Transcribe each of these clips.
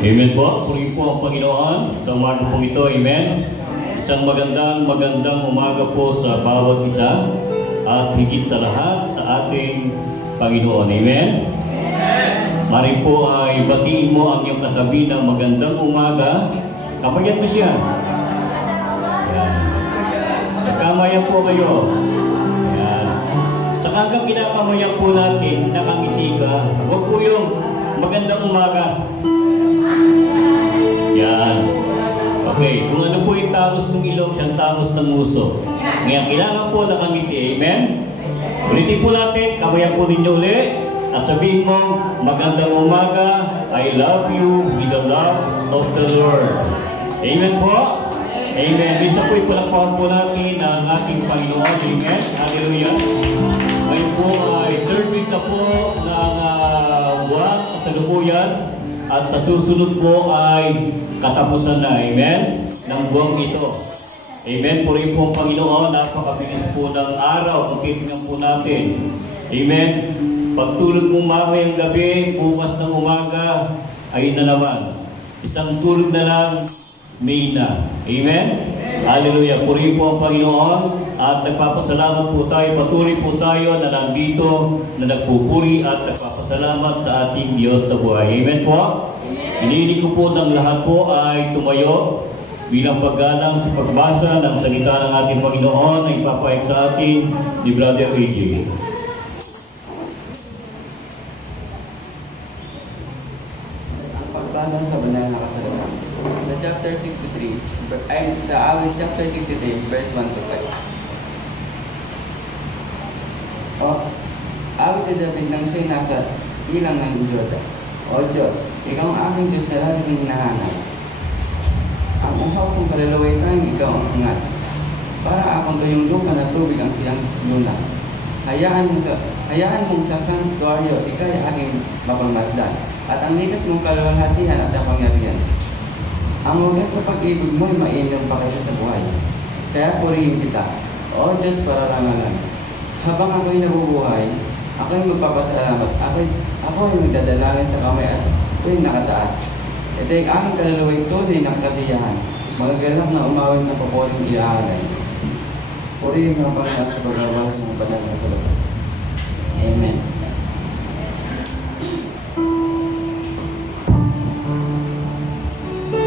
Amen po. Purihin po ang Panginoon sa umaga po ito. Amen. Isang magandang umaga po sa bawat isa at higit sa lahat sa ating Panginoon. Amen. Mari po ay batiin mo ang iyong katabi na magandang umaga. Kapayan mo siya. Nakamayan po kayo. Ayan. Sa hanggang kinakamayan po natin, nakangiti ka, huwag po yung magandang umaga. Yan. Okay, kung ano po yung tangos ng ilong, siyang tangos ng nguso. Ngayon, kailangan po nakangiti. Amen? Ulitin po natin, kamayan po ninyo ulit. At sabihin mo, magandang umaga, I love you with the love of the Lord. Amen po? Amen. Bisa po ipalakpakan po natin ang ating Panginoon. Amen. Hallelujah. Ngayon po ay third week na po ng buwan sa kasalukuyan. At sa susunod po ay katapusan na. Amen. Ng buwang ito. Amen. Purihin po ang Panginoon. Napakabilis po ng araw kung titignan po natin. Amen. Pagtulog mo mamayang gabi, bukas ng umaga, ay na naman. Isang tulog na lang, May na. Amen? Hallelujah. Purihin po ang Panginoon at nagpapasalamat po tayo, patuloy po tayo na nandito, na nagpupuri at nagpapasalamat sa ating Diyos na buhay. Amen po? Hinihiling ko po ng lahat po ay tumayo bilang paggalang sa pagbasa ng salita ng ating Panginoon na ipapahayag sa atin ni Brother AJ. Sa banal na kasalita. Sa chapter 63, sa awit chapter 63, verse 1 to 5. Awit ni David nang siya'y nasa ilang ng Juda. O Diyos, ikaw ang aking Diyos na laging hinahanap. Ang uhaw kong kalalaway tayong ikaw ang angat. Para akong tuyong lupa na tubig ang siyang lunas. Hayaan mong sa sanctuaryo, ika'y aking mapagmasdan. At ang likas mong kalwalhatian at kapangyarihan. Ang wagas na pag-ibig mo'y mainom pa kaysa sa buhay. Kaya purihin kita, O Diyos, pararangalan. Habang ako'y nabubuhay, ako'y magpapasalamat. Ako'y magdadalangin sa kamay at ako'y nakataas. Ito yung aking kalalaway tunay ng kasiyahan. Magagalak na umawit na papuling iaalay. Purihin mo ang Panginoon sa pagbabasa ng banal na salita. Amen.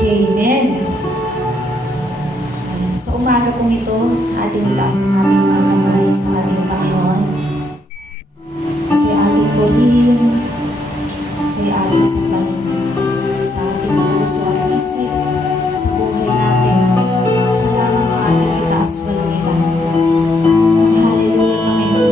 Amen. Sa umaga pong ito, ating taas ng ating mga kamay sa ating Panginoon. Sa ating purihin, sa ating sabahin, sa ating puso at isip, sa buhay natin, sa lamang ang ating itaas walang iba. Hallelujah, Panginoon.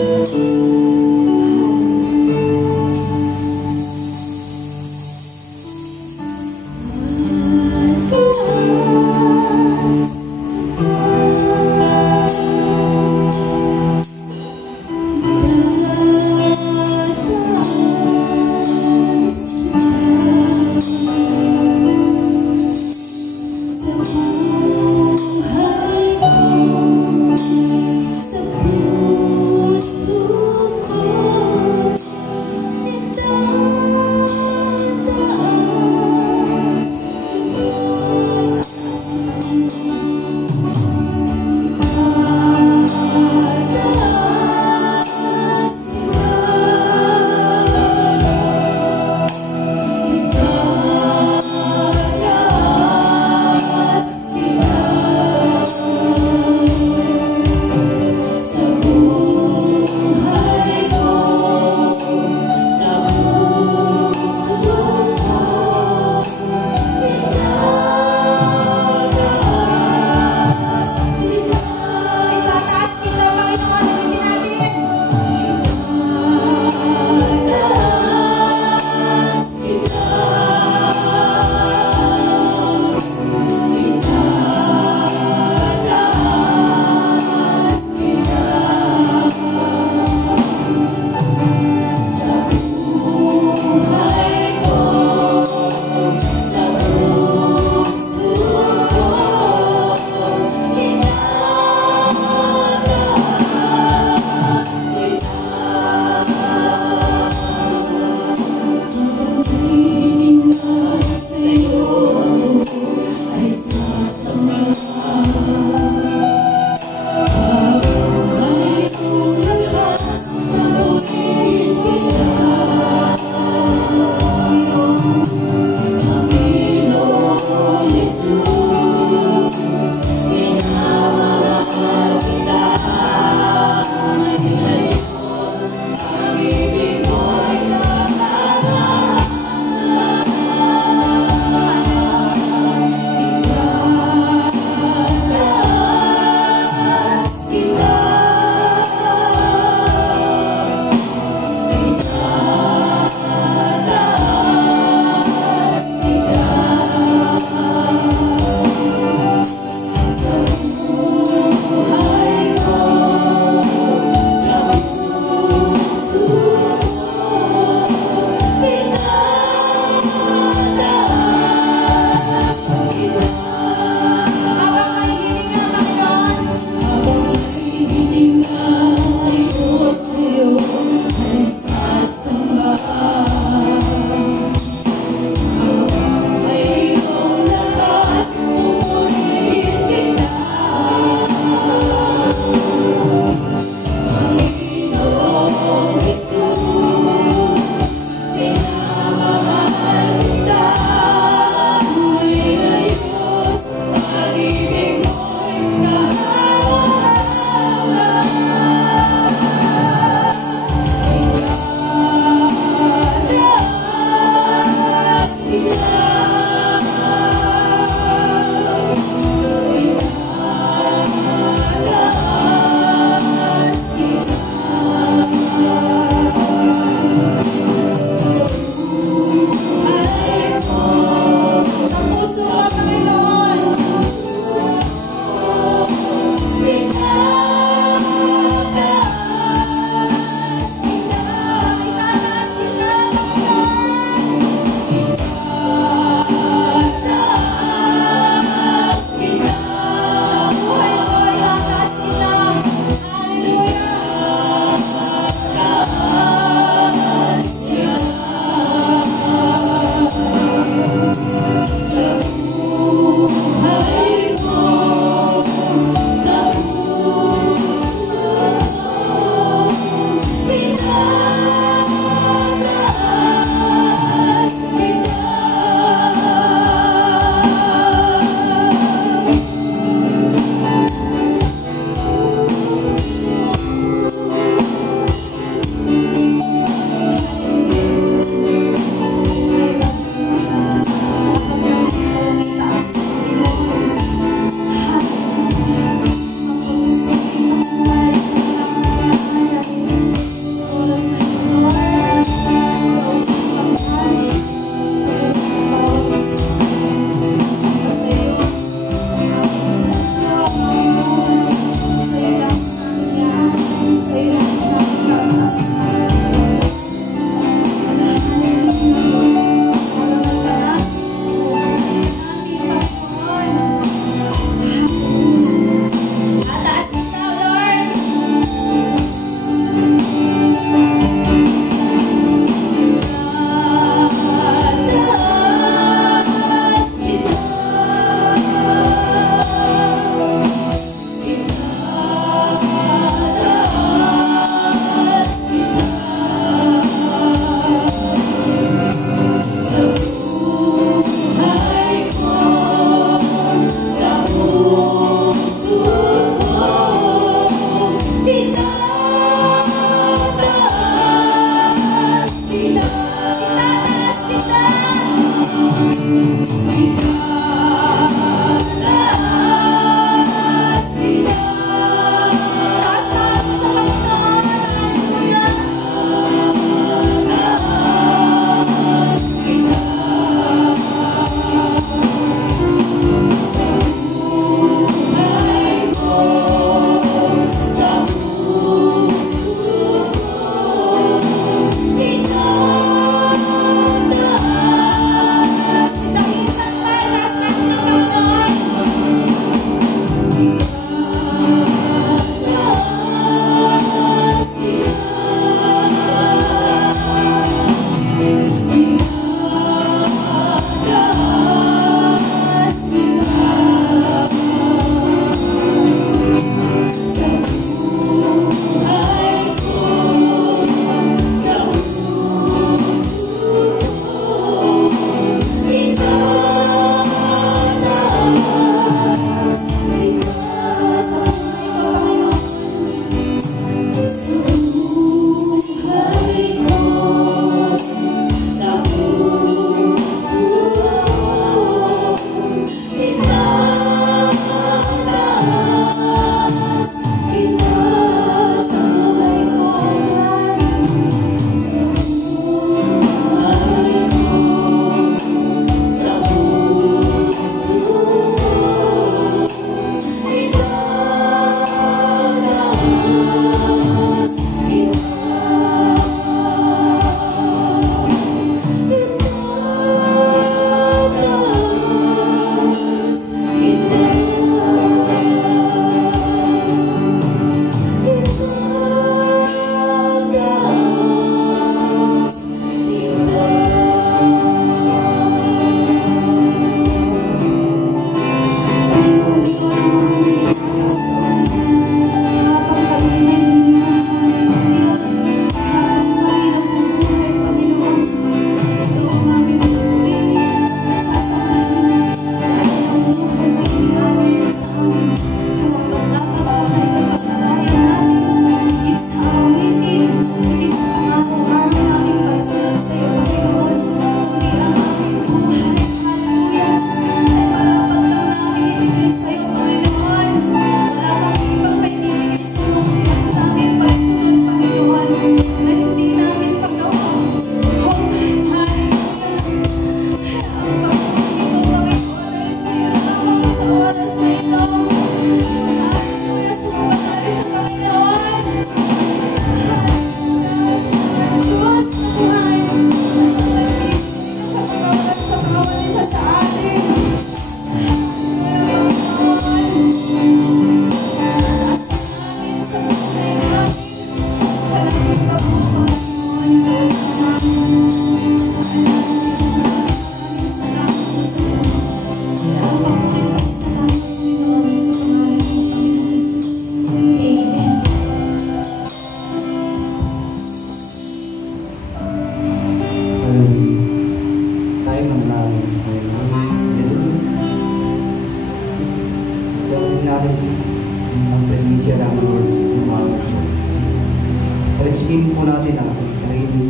po natin ang ating sarili.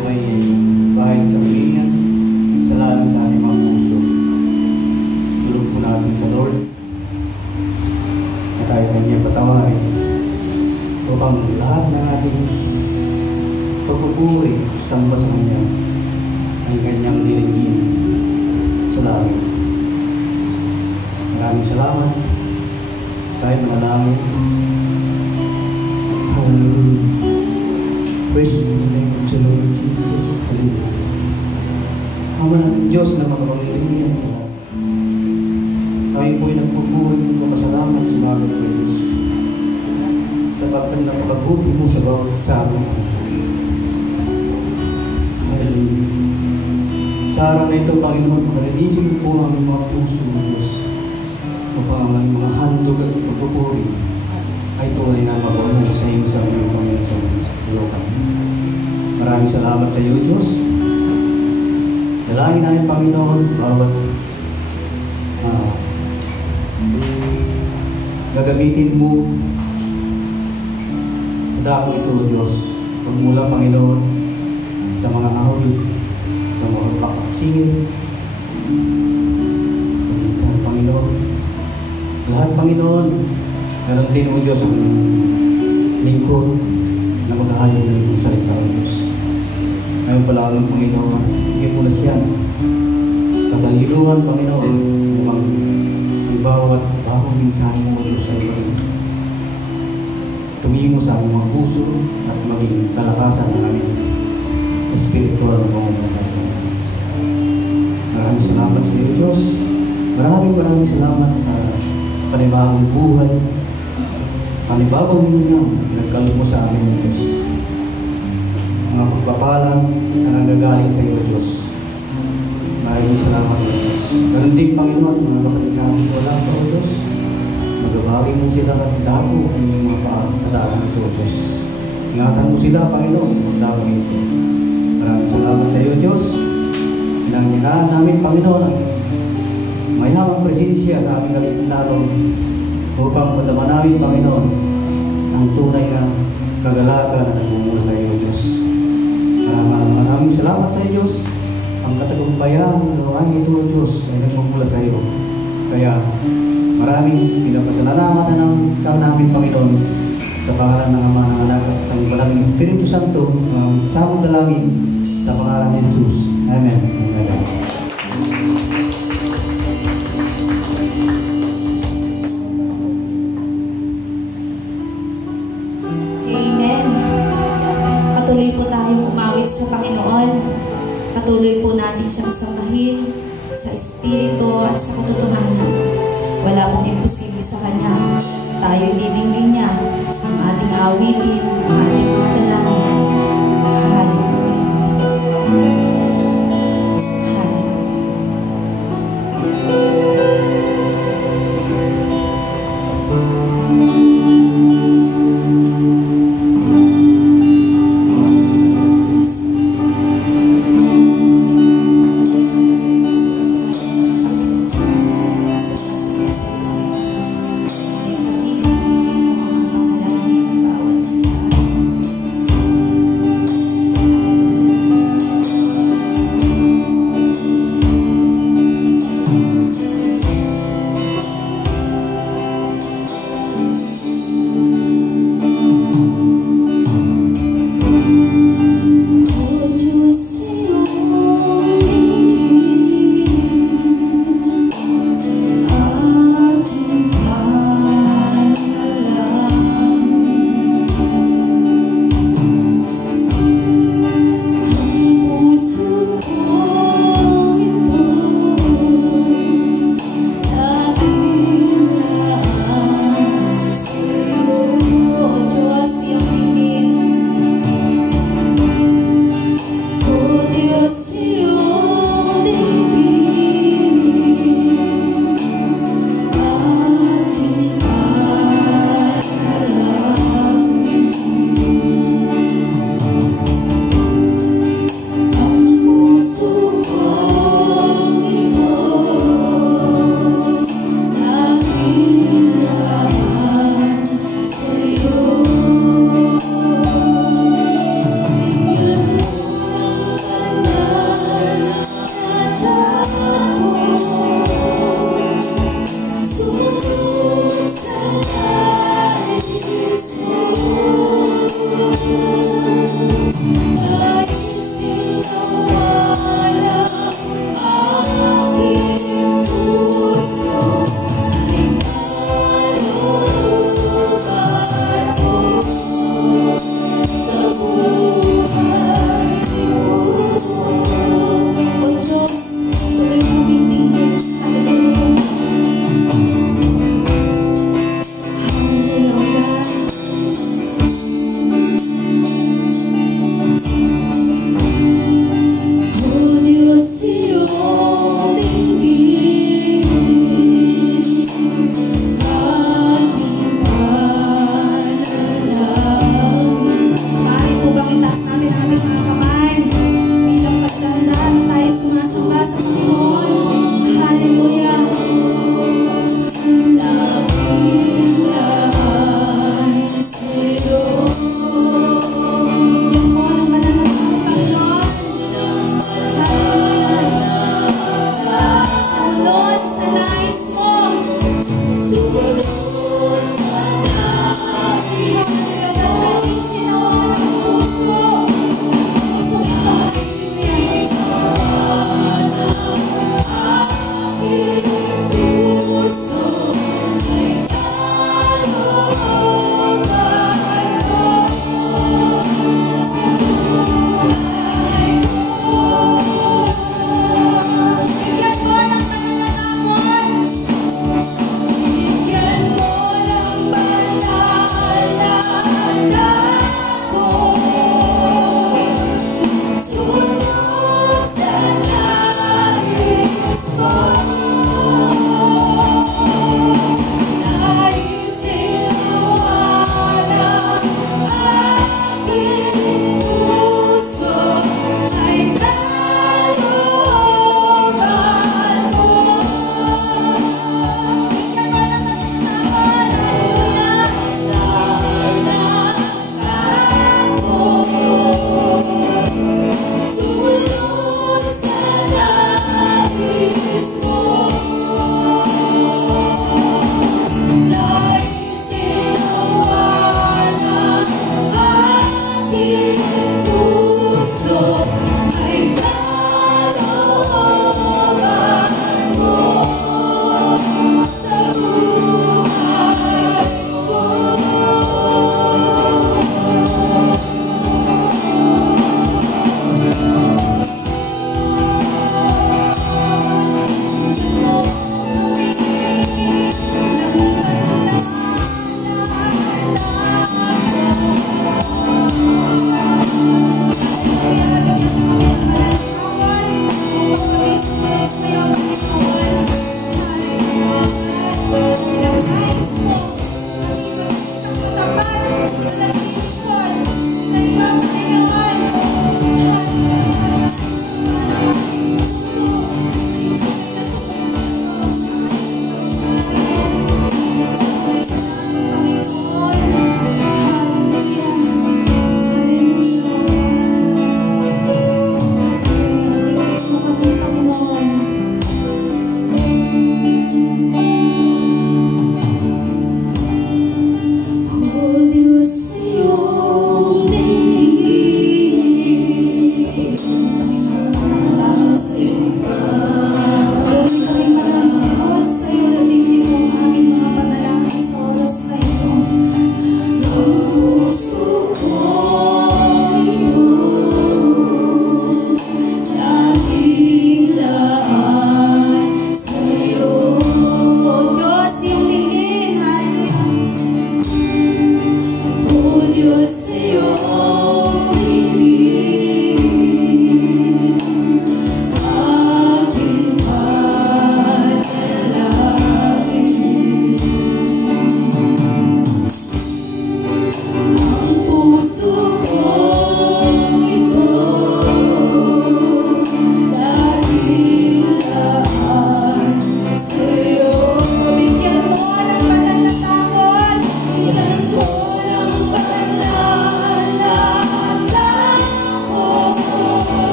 May bahay kami sa lalang sa ating mga puso. Tulog po natin sa Lord na tayo Kanya patawarin upang lahat ng ating pagpupuri samba sa Kanya ang Kanyang diringgin sa langit. Maraming salamat. Tayo manalangin. Hallelujah. Praise the name of the Lord Jesus. Hallelujah. Ama natin Diyos na makapangyarihan. Kami po'y nagpupuri ng pasalamat sa mga Diyos. Sapagkat napakabuti mo sa bawat isama. Hallelujah. Sa araw na ito, Panginoon, makalinisin po ang mga puso ng Diyos. Upang ang mga handog at pagpupuri ay tunay na mabango sa iyo sa iyong Panginoon sa lupa. Maraming salamat sa iyo, Diyos. Dalangin namin, Panginoon, bawat gagamitin mo dahil ito, Diyos. Pagmula, Panginoon, sa mga awit, sa mga pakasingin, sa gitna, Panginoon. Lahat, Panginoon, meron din mo, Diyos, ang lingkod na maghahayag ng salita ng Diyos. Ngayon pala ang Panginoon, higit mo na siya. Kataliluhan, Panginoon, upang ibawat bagong mensahe mo, Diyos, sa iyo. Tumimo sa aming mga puso at maging kalakasan ng aming espiritual na pamumuhay. Maraming salamat sa iyo, Diyos. Maraming salamat sa panibagong buhay, panibagong hininga nagkalog mo sa amin, Diyos. Mga pagpapalang na nanggagaling sa iyo, Diyos. Maraming salamat, Diyos. Ganun din, Panginoon, mga kapatid namin wala sa iyo, Diyos. Magabagi mo sila at dapo ang mga pagkatalaan ito, Diyos. Ingatan mo sila, Panginoon, magdamang ito. Maraming salamat sa iyo, Diyos. Pinanghinaan namin, Panginoon, ang mayamang presensya sa aming kaligtaran upang madama namin, Panginoon, ang tunay na kagalakan na nagmumula sa iyo, Diyos. Maraming salamat sa iyo, Diyos. Ang katagumpayan ng gawain ito, Diyos, ay nagmumula sa iyo. Kaya maraming pinapasalamatan ng namin, Panginoon, sa pangalan ng Ama, ng Anak at ng Maraming Espiritu Santo, samang dalangin sa pangalan ni Jesus. Amen. Amen. Patuloy po tayong umawit sa Panginoon. Patuloy po natin siyang sambahin sa Espiritu at sa katotohanan. Wala pong imposible sa Kanya. Tayo didinggin niya ang ating awitin, ang ating mga dalangin. Hallelujah.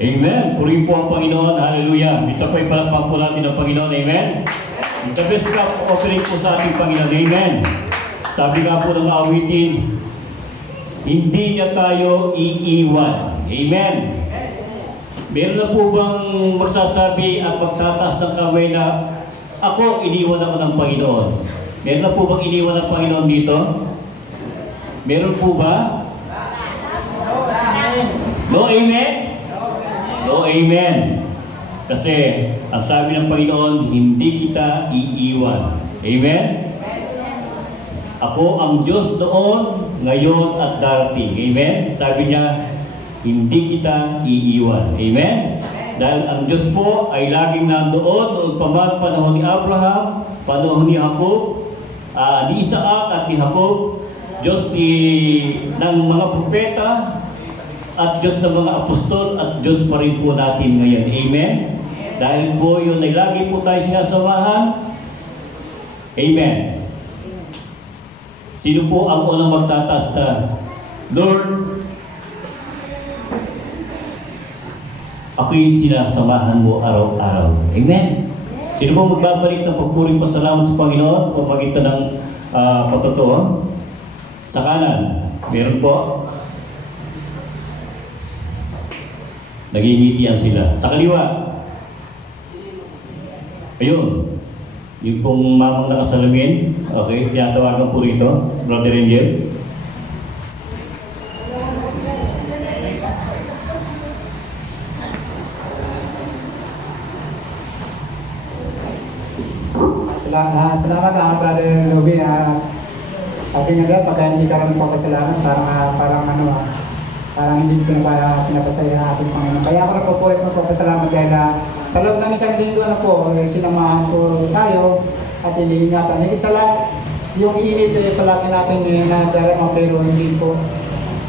Amen. Purihin po ang Panginoon. Hallelujah. Ito po ipalakpak po natin ang Panginoon. Amen. The best cup offering po sa ating Panginoon. Amen. Sabi nga po ng awitin, hindi niya tayo iiwan. Amen. Meron na po bang magsasabi at magtataas ng kamay na ako, iniwan ako ng Panginoon? Meron na po bang iniwan ng Panginoon dito? Meron po ba? No amen? No amen. Kasi ang sabi ng Panginoon, hindi kita iiwan. Amen? Ako ang Diyos noon, ngayon at darating. Amen? Sabi niya, hindi kita iiwan. Amen? Dahil ang Diyos po ay laging nandoon noong panahon ni Abraham, panahon ni Jacob, ni Isaac at ni Jacob, Diyos ng mga propeta, at Diyos ng mga apostol, at Diyos pa rin po natin ngayon. Amen? Dahil po yun ay lagi po tayo sinasamahan. Amen. Sino po ang unang magtataas na, Lord, ako'y sinasamahan mo araw-araw. Amen. Sino po magbabalik ng pagpuring pasalamat sa Panginoon kung magitan ng patotoo? Sa kanan, meron po. Nagingitian sila. Sa kaliwa, ayun. Yung pong mamang nakasalamin. Okay, tinatawagan po rito, Brother Angel. Salamat Brother Ruby. Sabi niya rin, pagka hindi ka rin magpapasalamat, parang hindi pinapasaya ang ating Panginoon. Kaya ako nagpapulit magpapasalamat dahil sa loob ng isang linggo na po, sinamahan po tayo at iniingatan. Higit sa lahat, yung init palagi natin nadarama, pero hindi po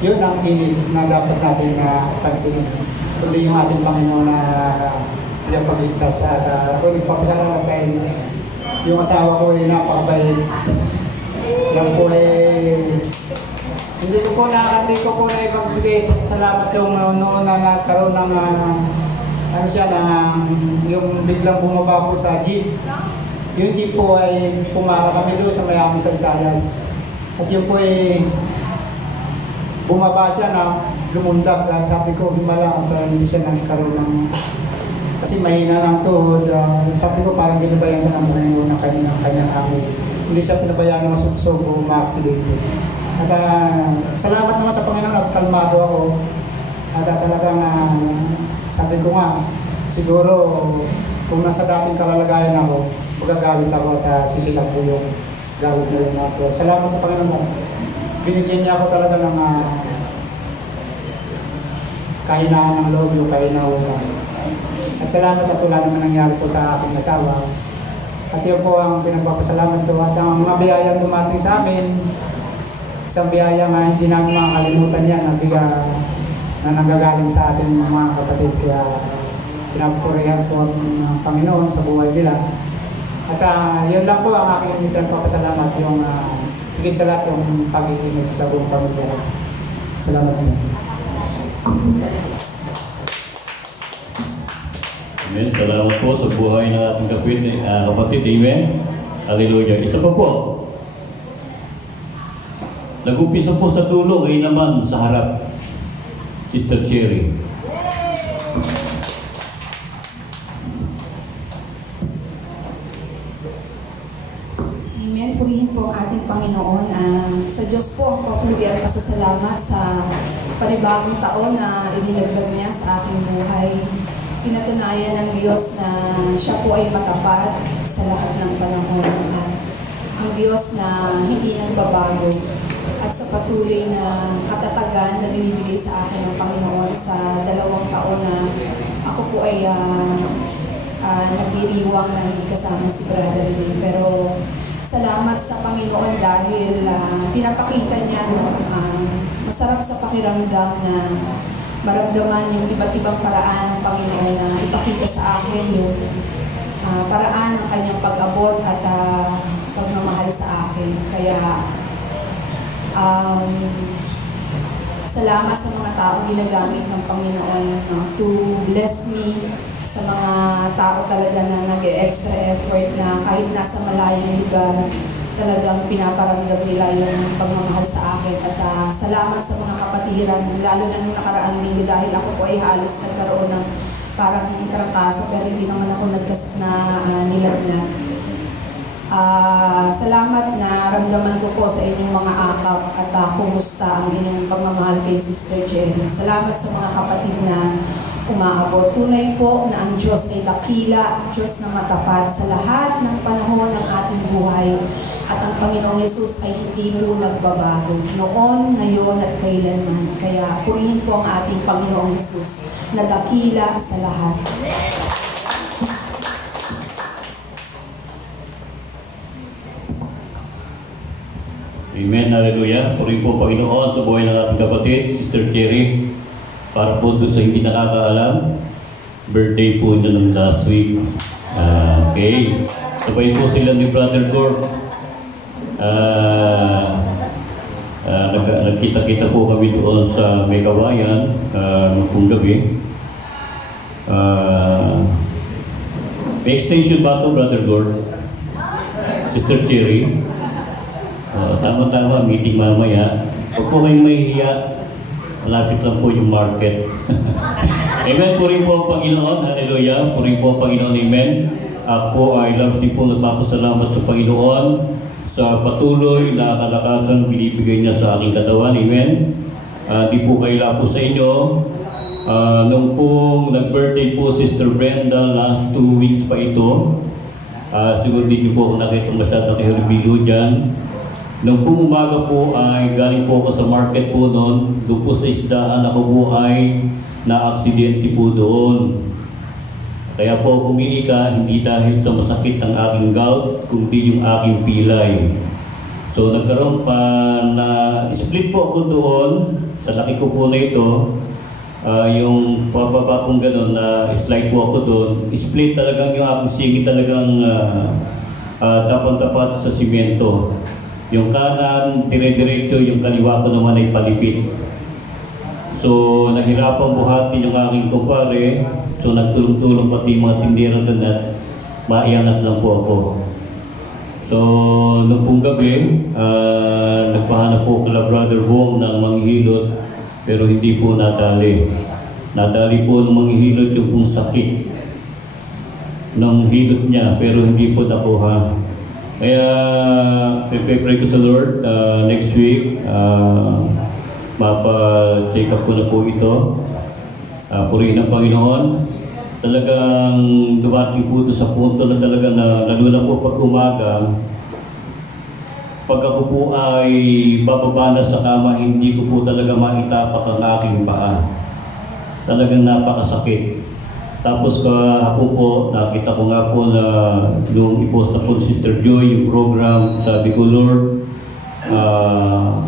yun ang init na dapat natin pansinin. Kundi yung ating Panginoon na yung pag-itas at ako nagpapasalamat dahil yung asawa ko ay napakabait. Yan po hindi ko po na magbigay pasasalamat yung noon na nagkaroon ng yung biglang bumaba po sa jeep. Yung jeep po ay pumara kami doon sa Mayamong sa Isayas. At yun po ay bumaba siya na lumundag. At sabi ko, himala at hindi siya nagkaroon ng kasi mahina ng tuhod. Sabi ko parang ginabayan siya ng buhay ng kanyang amoy. Hindi siya pinabayaan ng masugsog o ma-accidente. At salamat naman sa Panginoon at kalmado ako. At talagang sabi ko nga, siguro kung nasa dating kalalagayan ako, magagalit ako at sisilap po yung galit na yun. At salamat sa Panginoon. Binigyan niya ako talaga ng kahinaan ng loob, yung kahinaan. At salamat at wala naman nangyari po sa aking asawa. At yun po ang pinagpapasalamat ko. At ang mga biyayang dumating sa amin, isang biyaya nga hindi namin makakalimutan yan na nanggagaling sa ating mga kapatid. Kaya pinapurihan po ang Panginoon sa buhay nila. At yun lang po ang aking pinagpapasalamat. Yung higit sa lahat yung pag-iinit sa buong pamilya. Salamat po. Amen. Salamat po sa buhay ng ating kapatid. Amen. Hallelujah. Isa pa po. Nag-umpisa po sa dulo, ngayon naman sa harap. Sister Cherry. Amen. Purihin po ang ating Panginoon. Sa Diyos po ang papuri at pasasalamat sa panibagong taon na idinagdag niya sa aking buhay. Pinatunayan ng Diyos na siya po ay matapat sa lahat ng panahon. At ang Diyos na hindi nagbabago at sa patuloy na katatagan na binibigay sa akin ng Panginoon sa 2 taon na ako po ay nagdiriwang na hindi kasama si Brother Lee. Pero salamat sa Panginoon dahil pinapakita niya masarap sa pakiramdam na maramdaman yung iba't ibang paraan ng Panginoon na ipakita sa akin yung paraan ng kanyang pag-abot at pagmamahal sa akin. Kaya Salamat sa mga taong ginagamit ng Panginoon to bless me, sa mga tao talaga na nag-extra effort na kahit nasa malayong lugar, talagang pinaparamdam nila yung pagmamahal sa akin. At salamat sa mga kapatiran, lalo na nung nakaraang linggo dahil ako po ay halos nagkaroon ng parang trangkaso pero hindi naman ako nilagnat. Salamat na ramdaman ko po sa inyong mga akap at kumusta ang inyong pagmamahal kay Sister Jenny. Salamat sa mga kapatid na umaabot. Tunay po na ang Diyos ay dakila, Diyos na matapat sa lahat ng panahon ng ating buhay. At ang Panginoong Yesus ay hindi po nagbabago noon, ngayon at kailanman. Kaya purihin po ang ating Panginoong Yesus na dakila sa lahat. Amen, hallelujah. Purihin po Panginoon sa buhay ng ating kapatid, Sister Cherry. Para po doon sa hindi nakakaalam, birthday po niya ng last week. Okay. Sabay po sila ni Brother Gord. Nagkita-kita po kami doon sa May Kawayan noong gabi. May extension ba ito, Brother Gord? Sister Cherry? Tama-tama, meeting mamaya. Huwag po kayong mahihiya. Malapit lang po yung market. Amen. Purihin po ang Panginoon. Hallelujah. Purihin po ang Panginoon. Amen. Ako ay labis din po nagpapasalamat sa Panginoon sa patuloy na kalakasang binibigay niya sa aking katawan. Amen. Di po kaila po sa inyo. Nung pong nag-birthday po Sister Brenda, last 2 weeks pa ito. Siguro din po ako nakita masyadong kahiribilo dyan. Nung pong umaga po ay galing po ako sa market po noon. Doon po sa isdaan ako po ay na-aksidente po doon. Kaya po umiika hindi dahil sa masakit ang aking gout, kundi yung aking pilay. So nagkaroon pa na split po ako doon. Sa laki ko po na ito. Yung pababa pong gano'n na slide po ako doon. Split talagang yung aking singit talagang tapat-tapat sa simento. Yung kanan, dire-diretso, yung kaliwa ko naman ay palipit. So, nahirapan buhatin yung aking kumpare. So, nagtulong-tulong pati mga tindera doon at maiangat lang po ako. So, nung pong gabi, nagpahanap po kala Brother Wong ng manghihilot, pero hindi po nadali. Nadali po ng manghihilot yung pong sakit ng hilot niya, pero hindi po nakuha. Kaya, pray ko sa Lord, next week, mapa-check up ko na po ito. Purihin ang Panginoon. Talagang dumating po ito sa punto na talaga na, lalo na po pag umaga, pag ako po ay bababa na sa kama, hindi ko po talaga maitapak ang aking paa. Talagang napakasakit. Tapos kahapon po, nakita ko nga po na nung i-post na po Sister Joy yung program, sabi ko, Lord,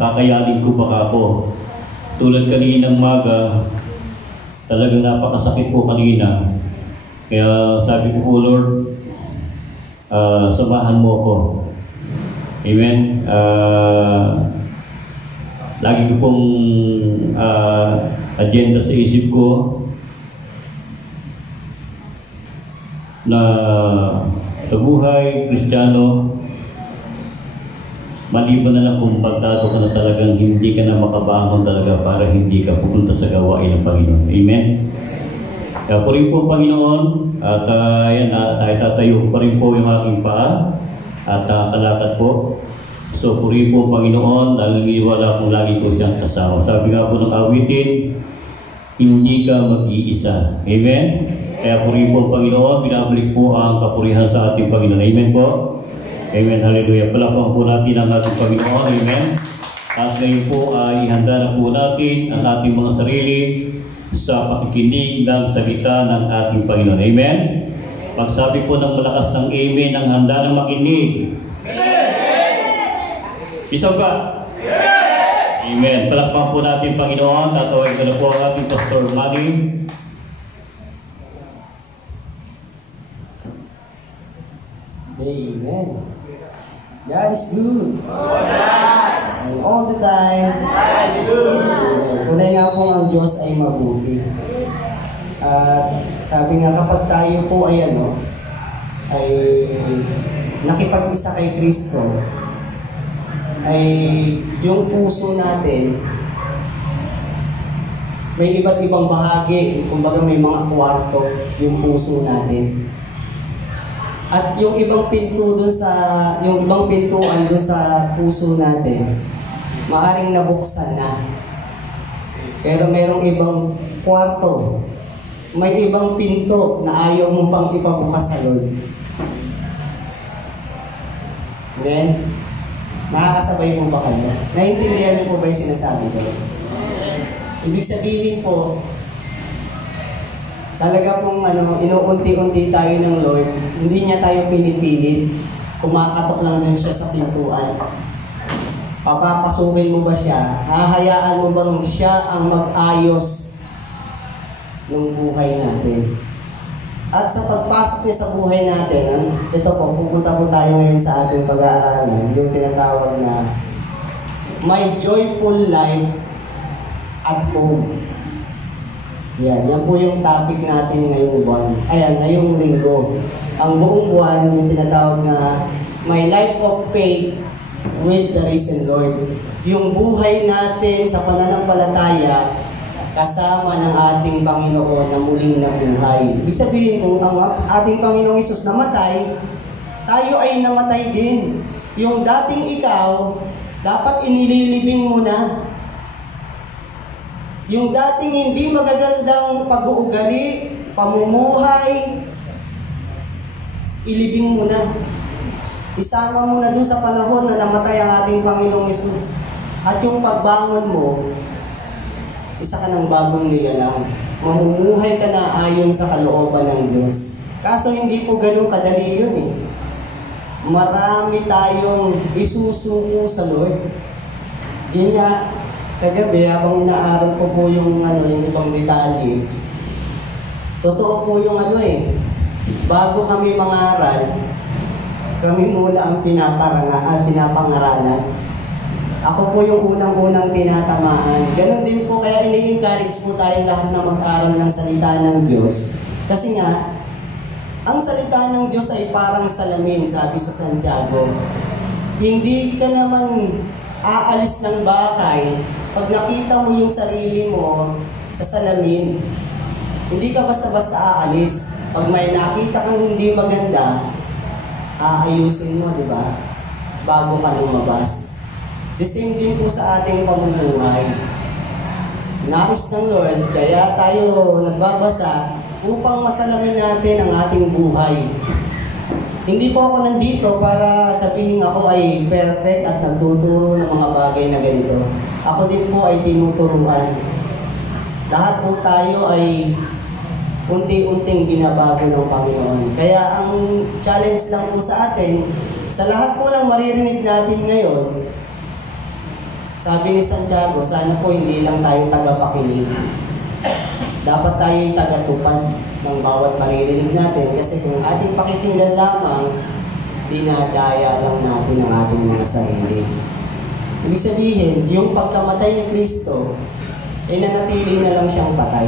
kakayanin ko baka ako. Tulad kaninang maga, talagang napakasakit po kanina. Kaya sabi ko po, Lord, samahan mo ako. Amen. Lagi ko pong agenda sa isip ko na sa buhay Kristiyano, maliban na lang kung pagtato ka na talagang hindi ka na makabangon talaga para hindi ka pupunta sa gawain ng Panginoon. Amen? Kaya purihin po ang Panginoon at tatayo ko pa rin po yung aking paa at kalakad po. So purihin po ang Panginoon dahil iwala kung lagi ko siyang kasama. Sabi nga po ng awitin, hindi ka mag-iisa. Amen? Kaya purihin po ang Panginoon, binabalik po ang kapurihan sa ating Panginoon. Amen po? Amen, hallelujah. Palakpakan po natin ang ating Panginoon. Amen. At ngayon po ay ihanda na po natin ang ating mga sarili sa pakikinig ng salita ng ating Panginoon. Amen. Pagsabi po ng malakas ng amen ang handa na makinig. Isa ba? Amen. Palakpakan po natin Panginoon. Tatawag ko na po ang ating Pastor Manny. Amen. God is good. And all the time. God is good. At sabi nga kapag tayo po ay nakipag-isa kay Kristo, ay yung puso natin may iba't ibang bahagi, kumbaga may mga kwarto yung puso natin. At yung ibang pintuan doon sa puso natin, maaring nabuksan na. Pero merong ibang kwarto, may ibang pinto na ayaw mo pang ipabukas sa Lord. Amen? Makakasabay po ba kayo? Naintindihan niyo po ba yung sinasabi ko? Ibig sabihin po, talaga pong inuunti-unti tayo ng Lord, hindi niya tayo pinipilit. Kumakatok lang din siya sa pintuan. Papapasukin mo ba siya? Hahayaan mo bang siya ang mag-ayos ng buhay natin? At sa pagpasok niya sa buhay natin, ito po, pupunta po tayo ngayon sa ating pag-aaralan, yung tinatawag na My Joyful Life at Home. Yan po yung topic natin ngayong buwan. Ngayong linggo. Ang buong buwan, yung tinatawag na My Life of Faith with the Risen Lord. Yung buhay natin sa pananampalataya kasama ng ating Panginoon na muling nabuhay. Ibig sabihin, kung ang ating Panginoong Hesus namatay, tayo ay namatay din. Yung dating ikaw, dapat inililibing mo na. Yung dating hindi magagandang pag-uugali, pamumuhay, ilibing mo na. Isama mo na doon sa panahon na namatay ang ating Panginoong Hesus. At yung pagbangon mo, isa ka ng bagong nilalang. Mamumuhay ka na ayon sa kalooban ng Diyos. Kaso hindi po ganun kadali yun eh. Marami tayong isusuko sa Lord. Yun nga, kagabi habang inaaral ko po yung ibang detalye, totoo po yung bago kami mangaral, kami muna ang pinapangaralan. Ako po yung unang-unang tinatamaan. Ganon din po, kaya ini-encourage po tayong lahat na mag-aral ng salita ng Diyos. Kasi nga, ang salita ng Diyos ay parang salamin, sabi sa Santiago. Hindi ka naman aalis ng bahay pag nakita mo yung sarili mo sa salamin. Hindi ka basta-basta aalis. Pag may nakita kang hindi maganda, aayusin mo, di ba? Bago ka lumabas. The same din po sa ating pamumuhay. Nais ng Lord, kaya tayo nagbabasa upang masalamin natin ang ating buhay. Hindi po ako nandito para sabihin ako ay perfect at nagtuturo ng mga bagay na ganito. Ako din po ay tinuturuan. Lahat po tayo ay unti-unting binabago ng Panginoon. Kaya ang challenge lang po sa atin, sa lahat po ng maririnig natin ngayon, sabi ni Santiago, sana po hindi lang tayo tagapakinig. Dapat tayo tagatupad ng bawat maririnig natin kasi kung ating pakikinggan lamang, dinadaya lang natin ang ating mga sarili. Ibig sabihin, yung pagkamatay ni Kristo, ay nanatili na lang siyang patay.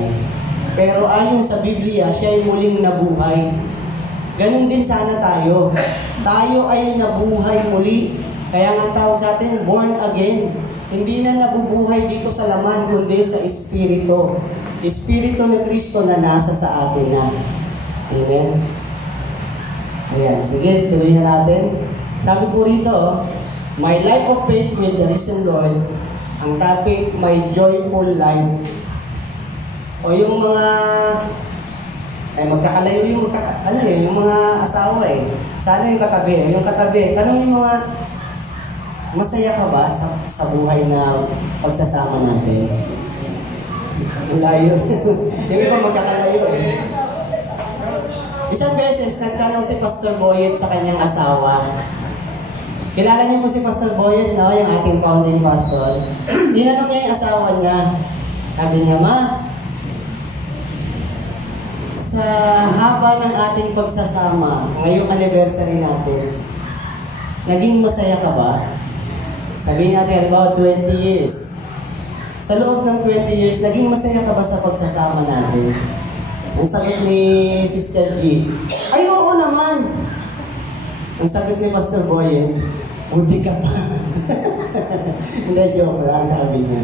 Pero ayon sa Biblia, siya ay muling nabuhay. Ganun din sana tayo. Tayo ay nabuhay muli. Kaya nga tawag sa atin, born again. Hindi na nabubuhay dito sa laman, kundi sa Espiritu. Espiritu ni Kristo na nasa sa atin na. Amen? Ayan, sige, tuloy na natin. Sabi po rito, My Life of Faith with the Risen Lord. Ang topic, My Joyful Life. O yung mga, magkakalayo yung mga asawa eh. Sana yung katabi. Yung katabi, tanong yung mga, masaya ka ba sa buhay na pagsasama natin? Ang layo. Yung iba magkakalayo eh. Isang beses, nagtanong si Pastor Boyet sa kanyang asawa. Kilala niyo po si Pastor Boyet, no? Yung ating founding pastor. Tinanong niya yung asawa niya. Sabi niya, Ma, sa haba ng ating pagsasama, ngayong anniversary natin, naging masaya ka ba? Sabihin natin about 20 years. Sa loob ng 20 years, naging masaya ka ba sa pagsasama natin? Ang sagot ni Sister G, ay oo naman. Ang sagot ni Pastor Boyet, buti ka pa. Hindi, joke lang sabi niya.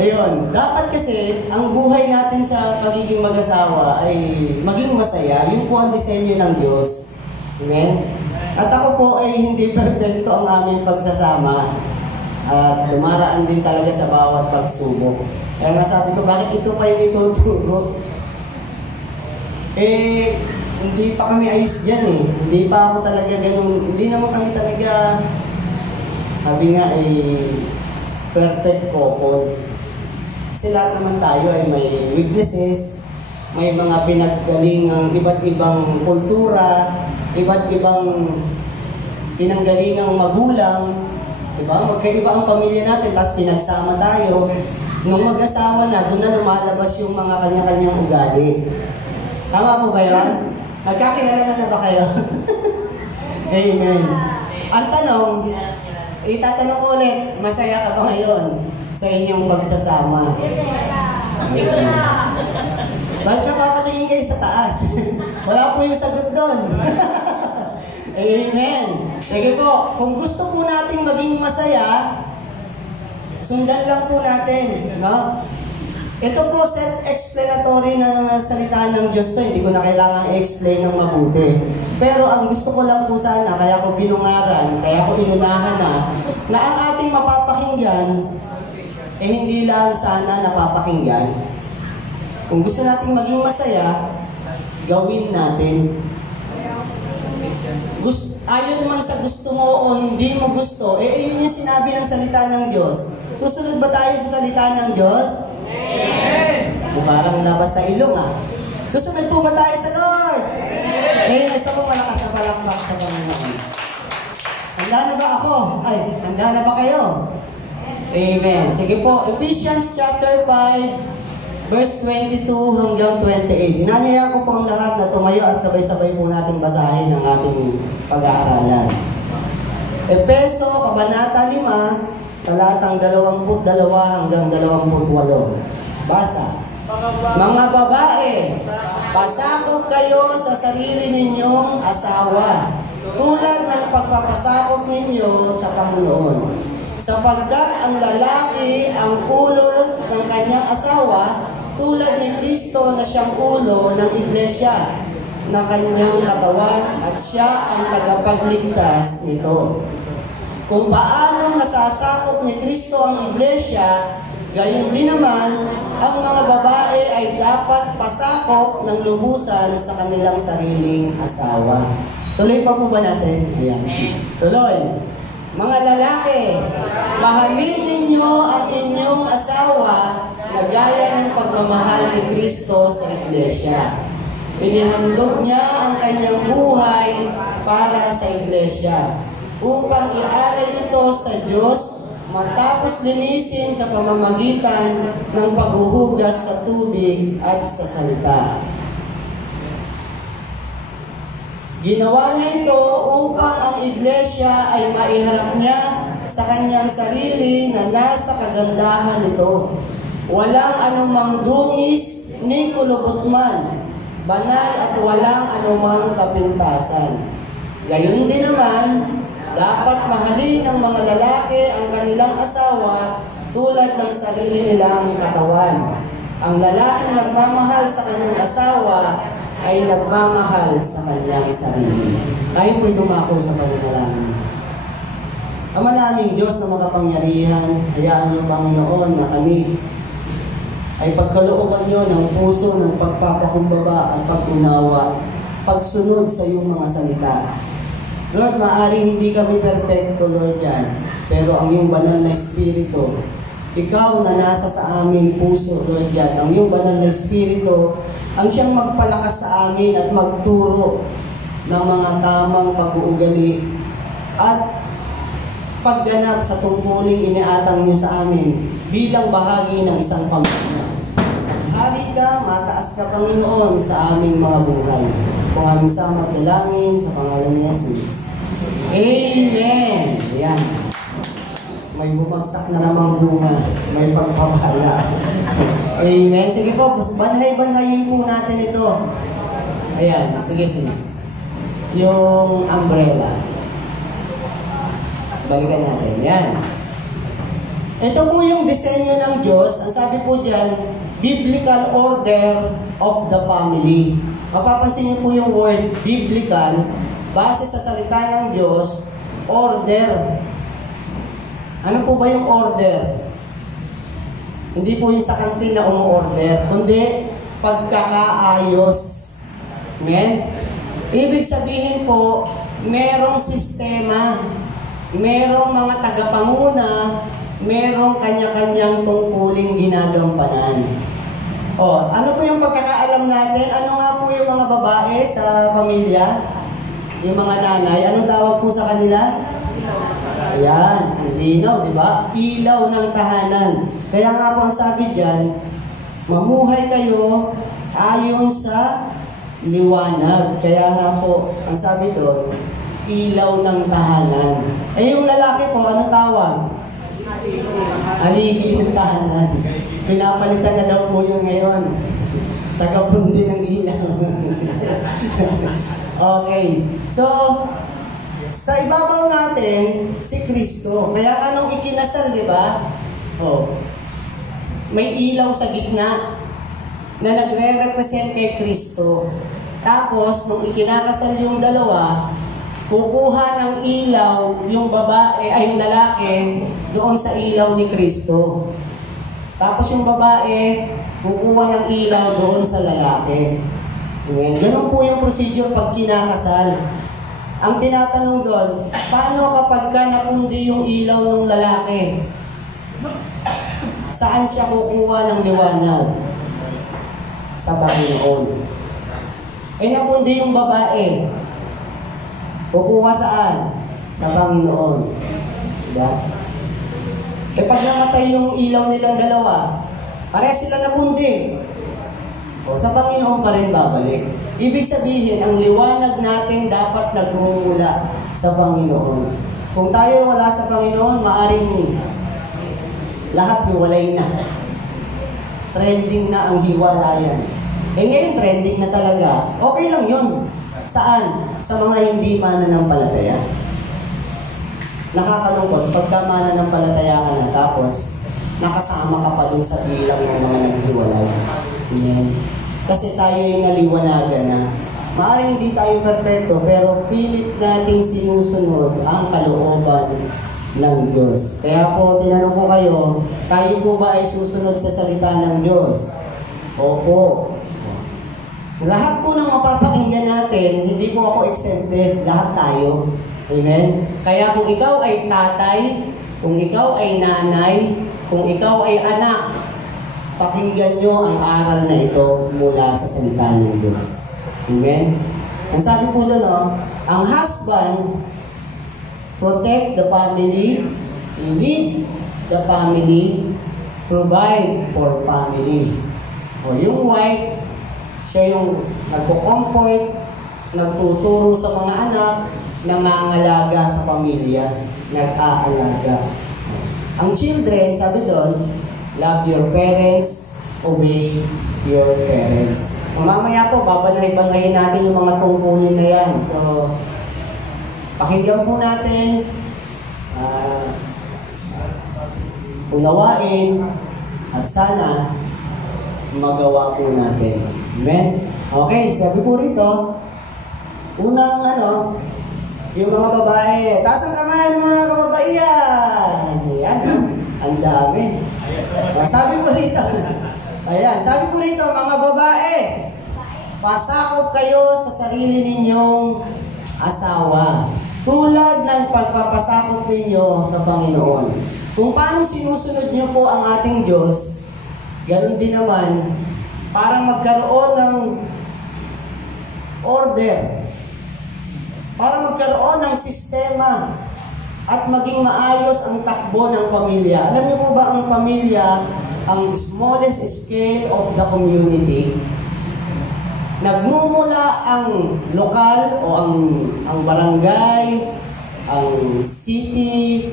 Ayun, dapat kasi ang buhay natin sa pagiging mag-asawa ay maging masaya. Yun po ang disenyo ng Diyos. Amen? At ako po ay hindi perfecto ang aming pagsasama. At dumaraan din talaga sa bawat pagsubok. Kaya nasabi ko, bakit ito pa yung ituturo? Hindi pa kami ayos dyan eh. Hindi pa ako talaga ganun. Hindi naman kami talaga, sabi nga perfect couple. Kasi lahat naman tayo ay may weaknesses, may mga pinaggalingang iba't ibang kultura, iba't ibang pinanggalingang magulang, diba? Magkaiba ang pamilya natin, tapos pinagsama tayo. Nung mag-asawa na, doon na lumalabas yung mga kanya-kanyang ugali. Tama po ba yun? Nagkakilala na ba kayo? Amen. Ang tanong, itatanong ko ulit, masaya ka ba ngayon sa inyong pagsasama? Bakit ka papatingin kayo sa taas? Wala po yung sagot doon. Amen. Sige po, kung gusto po nating maging masaya, sundan lang po natin, no? Ito po self-explanatory na salita ng Diyos to, hindi ko na kailangan i-explain ng mabuti. Pero ang gusto ko lang po sana, kaya ko binungaran, kaya ko inunahan na ang ating mapapakinggan, hindi lang sana napapakinggan. Kung gusto nating maging masaya, gawin natin. Ayon man sa gusto mo o hindi mo gusto, yun yung sinabi ng salita ng Diyos. Susunod ba tayo sa salita ng Diyos? Parang labas sa ilong Susunod po ba tayo sa Lord? Isa po malakas na palakpak sa Panginoon. Handa na ba ako? Handa na ba kayo? Amen. Sige po, Ephesians chapter 5, verse 22 hanggang 28. Inanyaya ko po ang lahat na tumayo at sabay-sabay po natin basahin ang ating pag-aaralan. Efeso, Kabanata 5, talatang 22 hanggang 28. Basa. Mga babae, pasakop kayo sa sarili ninyong asawa, tulad ng pagpapasakop ninyo sa Panginoon. Sapagkat ang lalaki ang ulo ng kanyang asawa, tulad ni Kristo na siyang ulo ng iglesia, na kanyang katawan at siya ang tagapagligtas nito. Kung paanong nasasakop ni Kristo ang iglesia, gayon din naman, ang mga babae ay dapat pasakop ng lubusan sa kanilang sariling asawa. Tuloy pa po ba natin? Ayan. Tuloy. Mga lalaki, mahalin ninyo ang inyong asawa na gaya ng pagmamahal ni Kristo sa iglesia. Inihandog niya ang kanyang buhay para sa iglesia, upang ialay ito sa Diyos matapos linisin sa pamamagitan ng paghuhugas sa tubig at sa salita. Ginawa niya ito upang ang iglesia ay maiharap niya sa kanyang sarili na nasa kagandahan nito. Walang anumang dungis ni kulubot man, banal at walang anumang kapintasan. Gayon din naman, dapat mahalin ng mga lalaki ang kanilang asawa tulad ng sarili nilang katawan. Ang lalaki nagmamahal sa kanyang asawa ay nagmamahal sa kanyang sarili. Tayo po'y dumako sa pananalangin. Ama naming Diyos na makapangyarihan, hayaan niyo Panginoon na kami ay pagkalooban niyo ng puso ng pagpapakumbaba at pag-unawa, pagsunod sa iyong mga salita. Lord, maaaring hindi kami perfecto, Lord, yan. Pero ang iyong banal na Espiritu, ikaw na nasa sa aming puso, Lord, yan. Ang iyong banal na Espiritu, ang siyang magpalakas sa amin at magturo ng mga tamang pag-uugali at pagganap sa tungkuling iniatang niyo sa amin bilang bahagi ng isang pamilya. Maghari ka, mataas ka, Panginoon, sa aming mga buhay. Kung aming samang dalangin sa pangalan ni Jesus. Amen. Ayan. may bumagsak na namang bunga, may pagpapala. Amen. Sige po, banhay-banhayin po natin ito. Ayan, sige sis. Yung umbrella. Balikan natin. Yan. Ito po yung disenyo ng Diyos. Ang sabi po dyan, biblical order of the family. Mapapansin niyo po yung word biblical, base sa salita ng Diyos, order. Ano po ba yung order? Hindi po yung sa kantin na umu-order, kundi pagkakaayos. Amen? Ibig sabihin po, merong sistema, merong mga tagapanguna, merong kanya-kanyang tungkuling ginagampanan. O, ano po yung pagkakaalam natin? Ano nga po yung mga babae sa pamilya? Yung mga nanay, anong tawag po sa kanila? Ayan, ang linaw, di ba? Ilaw ng tahanan. Kaya nga po ang sabi dyan, mamuhay kayo ayon sa liwanag. Kaya nga po, ang sabi doon, ilaw ng tahanan. Eh yung lalaki po, anong tawag? Aligi ng tahanan. Pinapalitan na daw po yun ngayon. Tagapundi ng ilaw. Okay. So, sa ibabaw natin, si Kristo. Kaya anong ikinasal, di ba? Oh, may ilaw sa gitna na nagre-represent kay Kristo. Tapos, nung ikinakasal yung dalawa, kukuha ng ilaw yung babae, ay yung lalaki, doon sa ilaw ni Kristo. Tapos yung babae, kukuha ng ilaw doon sa lalaki. Ganun po yung procedure pag kinakasal. Ang tinatanong doon, paano kapag ka napundi yung ilaw ng lalaki? Saan siya kukuha ng liwanag? Sa Panginoon. Eh napundi yung babae, kukuha saan? Sa Panginoon. Diba? Eh pag namatay yung ilaw nilang dalawa, pare sila napundi. O sa Panginoon pa rin babalik. Ibig sabihin, ang liwanag natin dapat nagmumula sa Panginoon. Kung tayo wala sa Panginoon, maaring lahat hiwalay na. Trending na ang hiwalayan. Eh ngayon, trending na talaga. Okay lang yun. Saan? Sa mga hindi mananampalataya. Nakakalungkot, pagka mananampalataya ka na, tapos nakasama ka pa dun sa bilang ng mga naghiwalay. Amen. Kasi tayo ay naliwanagan na. Maaaring hindi tayo perfecto, pero pilit nating sinusunod ang kalooban ng Diyos. Kaya po, tinanong ko kayo, tayo po ba ay susunod sa salita ng Diyos? Opo. Lahat po ng mapapakinggan natin, hindi po ako exempted, lahat tayo. Amen? Kaya kung ikaw ay tatay, kung ikaw ay nanay, kung ikaw ay anak, pakinggan nyo ang aral na ito mula sa salita ng Diyos. Amen? Ang sabi po doon, ang husband, protect the family, lead the family, provide for family. O yung wife, siya yung nagko-comfort, nagtuturo sa mga anak, nangangalaga sa pamilya, nag-aalaga. Ang children, sabi doon, love your parents, obey your parents. Mamaya po, babanay-banayin natin yung mga tungkulin na yan. So, pakinggan po natin, unawain, at sana magawa po natin. Amen? Okay, sabi po rito, unang yung mga babae, taas ang kamay ng mga kababaihan. Yan, ang dami. Sabi po rito, ayan, sabi po rito, mga babae, pasakop kayo sa sarili ninyong asawa. Tulad ng pagpapasakop ninyo sa Panginoon. Kung paano sinusunod niyo po ang ating Diyos, ganun din naman, para magkaroon ng order, para magkaroon ng sistema, at maging maayos ang takbo ng pamilya. Alam niyo po ba ang pamilya, ang smallest scale of the community? Nagmumula ang lokal o ang barangay, ang city,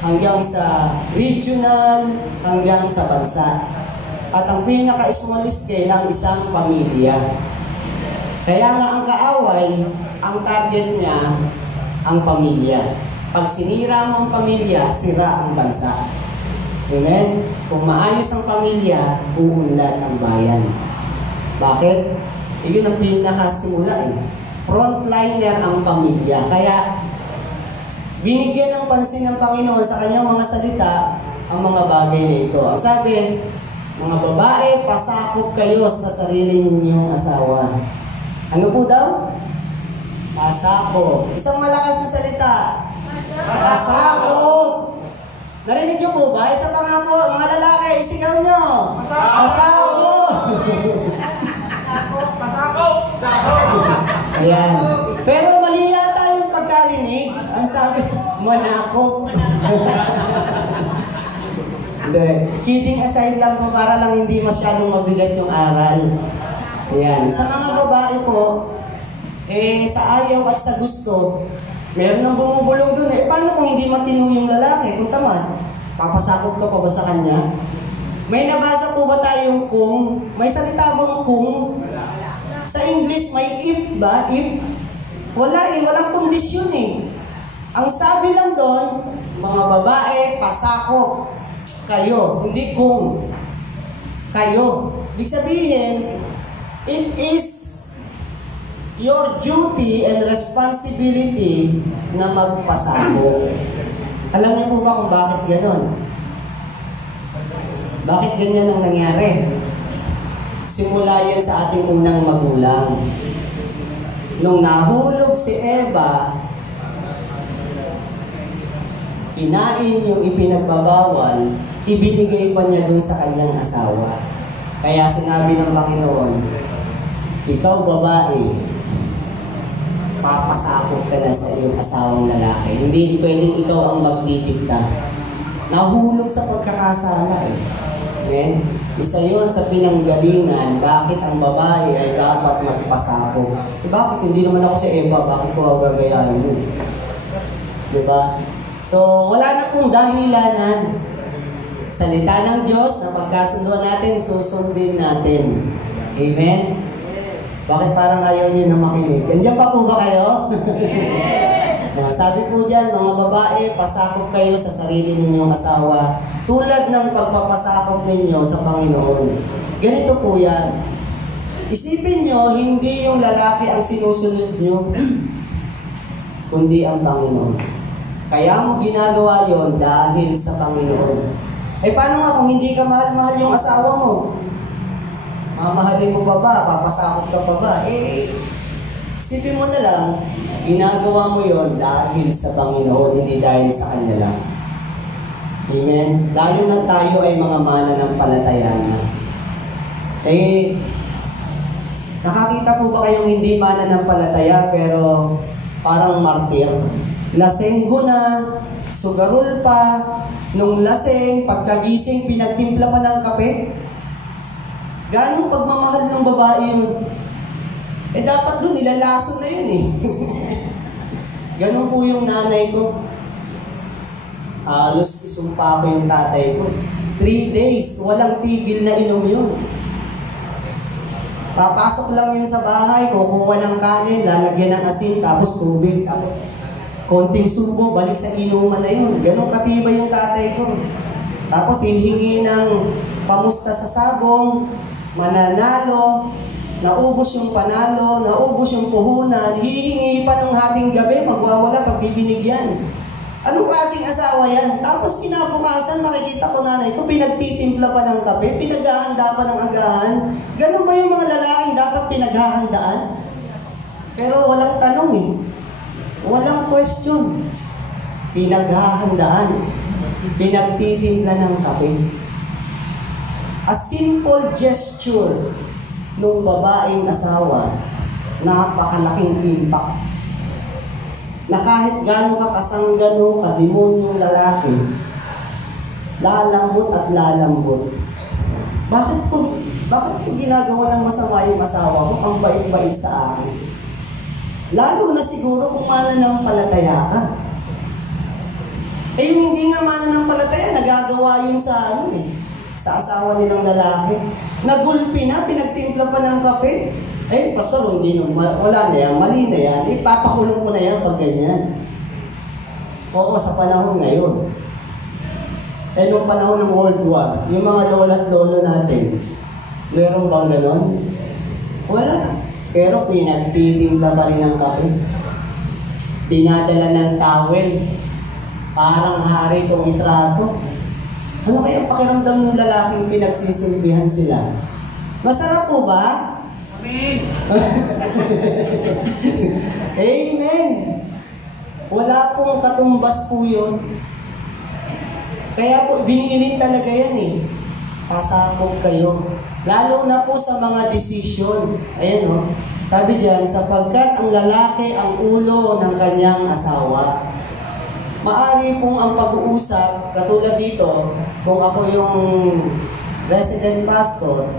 hanggang sa regional, hanggang sa bansa. At ang pinaka-small scale ang isang pamilya. Kaya nga ang kaaway, ang target niya, ang pamilya. Pag sinira mo ang pamilya, sira ang bansa. Amen? Kung maayos ang pamilya, uunlad ang bayan. Bakit? Iyon ang pinakasimula eh. Frontliner ang pamilya. Kaya, binigyan ng pansin ng Panginoon sa kanyang mga salita ang mga bagay na ito. Ang sabi, mga babae, pasakop kayo sa sarili ninyong asawa. Ano po daw? Pasakop. Isang malakas na salita. Pasakop. Narinig niyo po ba? Isa pa nga po, mga lalaki, isigaw nyo. Pasakop. Ayan. Pero mali yata yung pagkarinig. Ang sabi, manakop. Hindi. Kidding aside lang po para lang hindi masyadong mabigat yung aral. Ayan. Sa mga babae po, sa ayaw at sa gusto, meron nang bumubulong dun eh. Paano kung hindi matino yung lalaki? Kung tamad, papasakop ka pa ba sa kanya? May nabasa po ba tayong kung? May salita bang kung? Sa English, may if ba? If? Wala eh. Walang kondisyon eh. Ang sabi lang doon, mga babae, pasakop kayo. Hindi kung. Kayo. Ibig sabihin, it is your duty and responsibility na magpasakop. Alam niyo po ba kung bakit ganon? Bakit ganyan ang nangyari? Simula yan sa ating unang magulang. Nung nahulog si Eva, kinain yung ipinagbabawal, ibinigay pa niya dun sa kanyang asawa. Kaya sinabi ng Panginoon, ikaw babae, papasakop ka na sa iyong asawang lalaki. Hindi pwedeng ikaw ang magdidikta. Nahulog sa pagkakasala eh. Amen? Isa yun sa pinanggalingan, bakit ang babae ay dapat magpasakop. Bakit? Hindi naman ako si Eva, bakit ko gagayahin mo? Diba? So, wala na pong dahilanan. Salita ng Diyos na pagkasunduan natin, susundin natin. Amen? Bakit parang ayaw niyo na makinig? Andiyan pa po ba kayo? Sabi po dyan, mga babae, pasakop kayo sa sarili ninyong asawa tulad ng pagpapasakop ninyo sa Panginoon. Ganito po yan. Isipin nyo, hindi yung lalaki ang sinusunod nyo, kundi ang Panginoon. Kaya mo ginagawa yon dahil sa Panginoon. Eh paano nga kung hindi ka mahal-mahal yung asawa mo? Mamahalin mo pa ba? Papasakop ka pa ba? Isipin mo na lang, ginagawa mo yon dahil sa Panginoon, hindi dahil sa Kanya lang. Amen? Lalo na tayo ay mga mananampalataya na. Nakakita po ba kayong hindi mananampalataya pero parang martir? Lasenggo na, sugarol pa, nung laseng, pagkagising, pinagtimpla pa ng kape? Ganong pagmamahal ng babae yun? Dapat doon, nilalaso na yun eh. Ganon po yung nanay ko. Halos isumpa ko yung tatay ko. 3 days, walang tigil na inom yun. Papasok lang yun sa bahay, kukuha ng kanin, lalagyan ng asin, tapos tubig, tapos konting subo, balik sa inuman na yun. Ganon katibay yung tatay ko. Tapos hihingi ng pamusta sa sabong, mananalo, naubos yung panalo, naubos yung puhunan, hihingi pa ng hating gabi, magwawala pag di binigyan. Anong klaseng asawa yan? Tapos kinabukasan, makikita ko nanay ko, pinagtitimpla pa ng kape, pinaghahanda pa ng agahan. Ganun ba yung mga lalaking dapat pinaghahandaan? Pero walang tanong eh. Walang question. Pinaghahandaan. Pinagtitimpla ng kape. A simple gesture nung babaeng asawa, napakalaking impact. Na kahit gano'n ka kasanggano, kademonyong lalaki, lalambot at lalambot. Bakit ko ginagawa ng masama yung asawa ko? Ang bait-bait sa akin. Lalo na siguro kung mananampalataya ka. Eh yung hindi nga mananampalataya, nagagawa yun sa sa asawa nilang lalaki. Nagulpi na, pinagtimpla pa ng kape. Eh, pastor, hindi wala na yan, mali na yan. Ipapakulong ko na yan pag ganyan. Oo, sa panahon ngayon. Eh, nung panahon ng World War, yung mga lola at lolo natin, meron bang ganon? Wala. Pero pinagtitimpla pa rin ng kape. Dinadala ng towel. Parang hari itong itrato. Ano kaya pakiramdam ng lalaking pinagsisilbihan sila? Masarap po ba? Amen! Amen! Wala pong katumbas po yun. Kaya po, binilin talaga yan eh. Pasakop kayo. Lalo na po sa mga desisyon. Ayan o. Sabi diyan, sapagkat ang lalaki ang ulo ng kanyang asawa. Maari pong ang pag-uusap, katulad dito, kung ako yung resident pastor,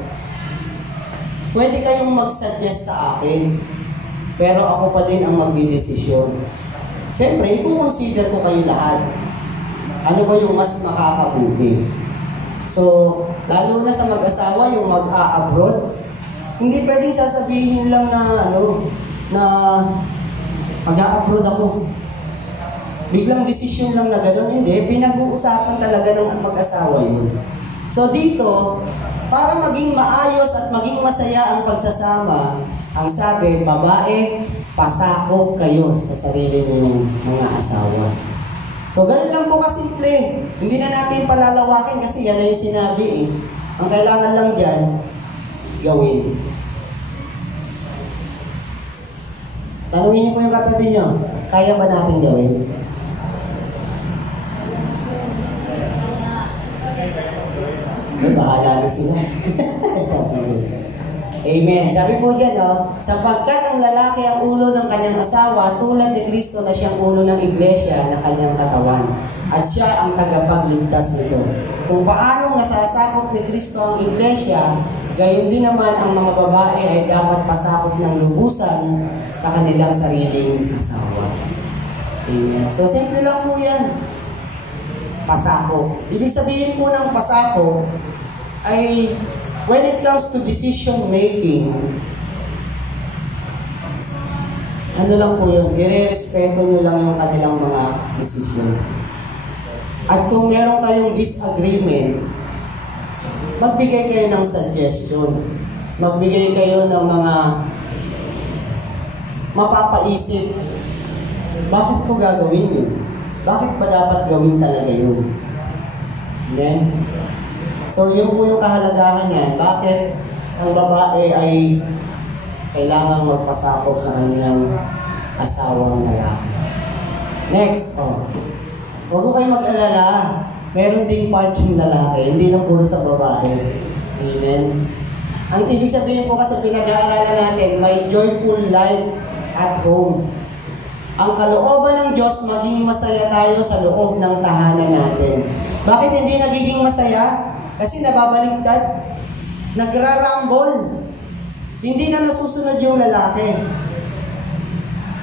pwede kayong mag-suggest sa akin, pero ako pa din ang magdidesisyon. Siyempre, i-consider ko kayo lahat. Ano ba yung mas makakabuti? So, lalo na sa mag-asawa, yung mag-a-abroad, hindi pwedeng sasabihin lang na, na mag-a-abroad ako. Biglang desisyon lang na gano'n, hindi. Pinag-uusapan talaga ng mag-asawa yun. So dito, para maging maayos at maging masaya ang pagsasama, ang sabi, babae, pasakop kayo sa sarili niyong mga asawa. So gano'n lang po kasimple. Hindi na natin palalawakin kasi yan na yung sinabi eh. Ang kailangan lang dyan, gawin. Tanungin niyo po yung katabi niyo, kaya ba natin gawin? Bahala na sila. Amen. Sabi po dyan, sapagkat ang lalaki ang ulo ng kanyang asawa, tulad ni Kristo na siyang ulo ng iglesia na kanyang katawan. At siya ang tagapagligtas nito. Kung paanong nasasakop ni Kristo ang iglesia, gayon din naman ang mga babae ay dapat pasakop ng lubusan sa kanilang sariling asawa. Amen. So, simple lang po yan. Pasakop. Ibig sabihin po ng pasakop ay when it comes to decision making, ano lang po yun, i-respeto nyo lang yung kanilang mga decision. At kung meron kayong disagreement, magbigay kayo ng suggestion. Magbigay kayo ng mga mapapaisip. Bakit ko gagawin yun? Bakit ba dapat gawin talaga yun? Amen? So, yun po yung kahalagahan niya. Bakit ang babae ay kailangan magpasakop sa kanyang asawang lalaki? Next, huwag ko kayo mag-alala. Meron ding part yung lalaki, hindi lang puro sa babae. Amen? Ang ibig sabihin po kasi pinag-aalala natin, may joyful life at home. Ang kalooban ng Diyos, maging masaya tayo sa loob ng tahanan natin. Bakit hindi nagiging masaya? Kasi nababaligtad. Nagrarambol. Hindi na nasusunod yung lalaki.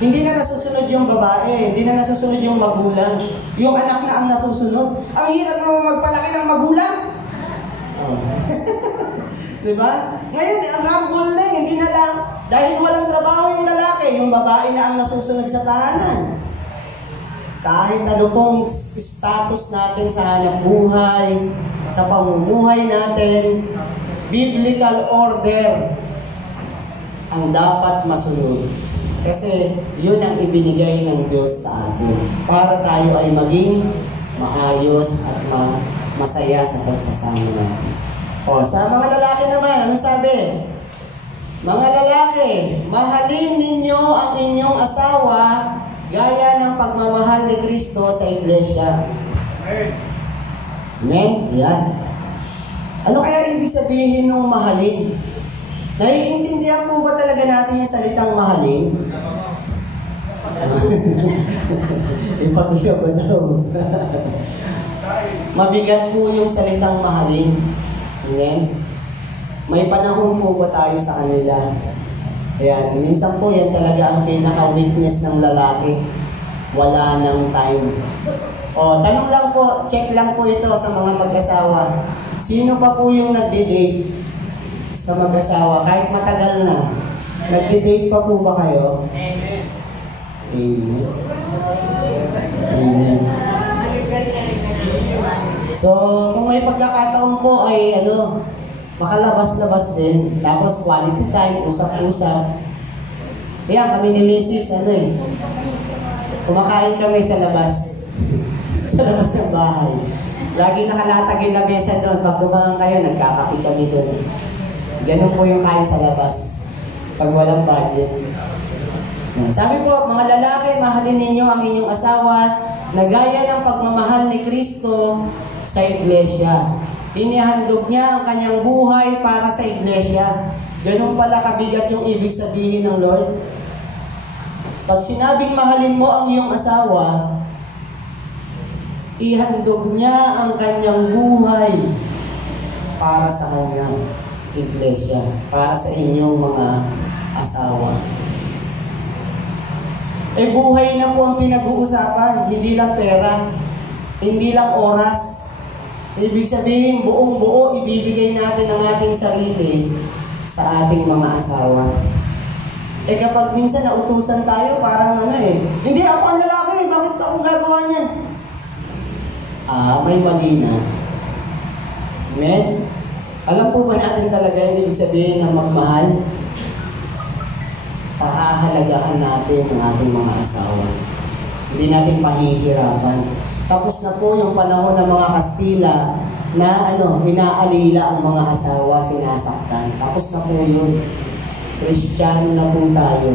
Hindi na nasusunod yung babae. Hindi na nasusunod yung magulang. Yung anak na ang nasusunod. Ang hirap naman magpalaki ng magulang. Diba? Ngayon, ang rumble na hindi na lang. Dahil walang trabaho yung lalaki, yung babae na ang nasusunod sa tahanan. Kahit ano pong status natin sa hanap buhay, sa pamumuhay natin, biblical order ang dapat masunod. Kasi yun ang ibinigay ng Diyos sa atin. Para tayo ay maging maayos at masaya sa pagsasama natin. Sa mga lalaki naman, ano sabi? Mga lalaki, mahalin ninyo ang inyong asawa gaya ng pagmamahal ni Kristo sa iglesia. Amen? Yan. Ano kaya ibig sabihin ng mahalin? Naiintindihan po ba talaga natin yung salitang mahalin? Ipamilya ba daw? Mabigat po yung salitang mahalin. Amen? May panahon po ba tayo sa kanila? Ayan, minsan po yan talaga ang pinaka-weakness ng lalaki. Wala nang time. O, tanong lang po, check lang po ito sa mga mag-asawa. Sino pa po yung nagde-date sa mag-asawa? Kahit matagal na. Nagde-date pa po ba kayo? Amen. Amen. Amen. So, kung may pagkakataon po ay makalabas-labas din. Tapos quality time, usap-usap. Kaya kami ni Mrs. kumakain kami sa labas. Sa labas ng bahay. Lagi nakalatag yung lamesa doon. Pag dumangan kayo, nagkakapi kami doon. Ganun po yung kain sa labas. Pag walang budget. Sabi po, mga lalaki, mahalin ninyo ang inyong asawa na gaya ng pagmamahal ni Kristo sa iglesia. Inihandog niya ang kanyang buhay para sa iglesia. Ganun pala kabigat yung ibig sabihin ng Lord. Pag sinabing mahalin mo ang iyong asawa, ihandog niya ang kanyang buhay para sa kanyang iglesia, para sa inyong mga asawa. Buhay na po ang pinag-uusapan, hindi lang pera, hindi lang oras. Ibig sabihin, buong buo ibibigay natin ang ating sarili sa ating mga asawa. Kapag minsan nautusan tayo, parang hindi ako ang lalaki, bakit ako gagawa niyan? May mali na. Amen? Alam po ba natin talaga yung ibig sabihin ng magmahal? Pahahalagahan natin ang ating mga asawa. Hindi natin pahihirapan. Tapos na po yung panahon ng mga Kastila na inaalila ang mga asawa, sinasaktan. Tapos na po yun. Kristiyano na po tayo.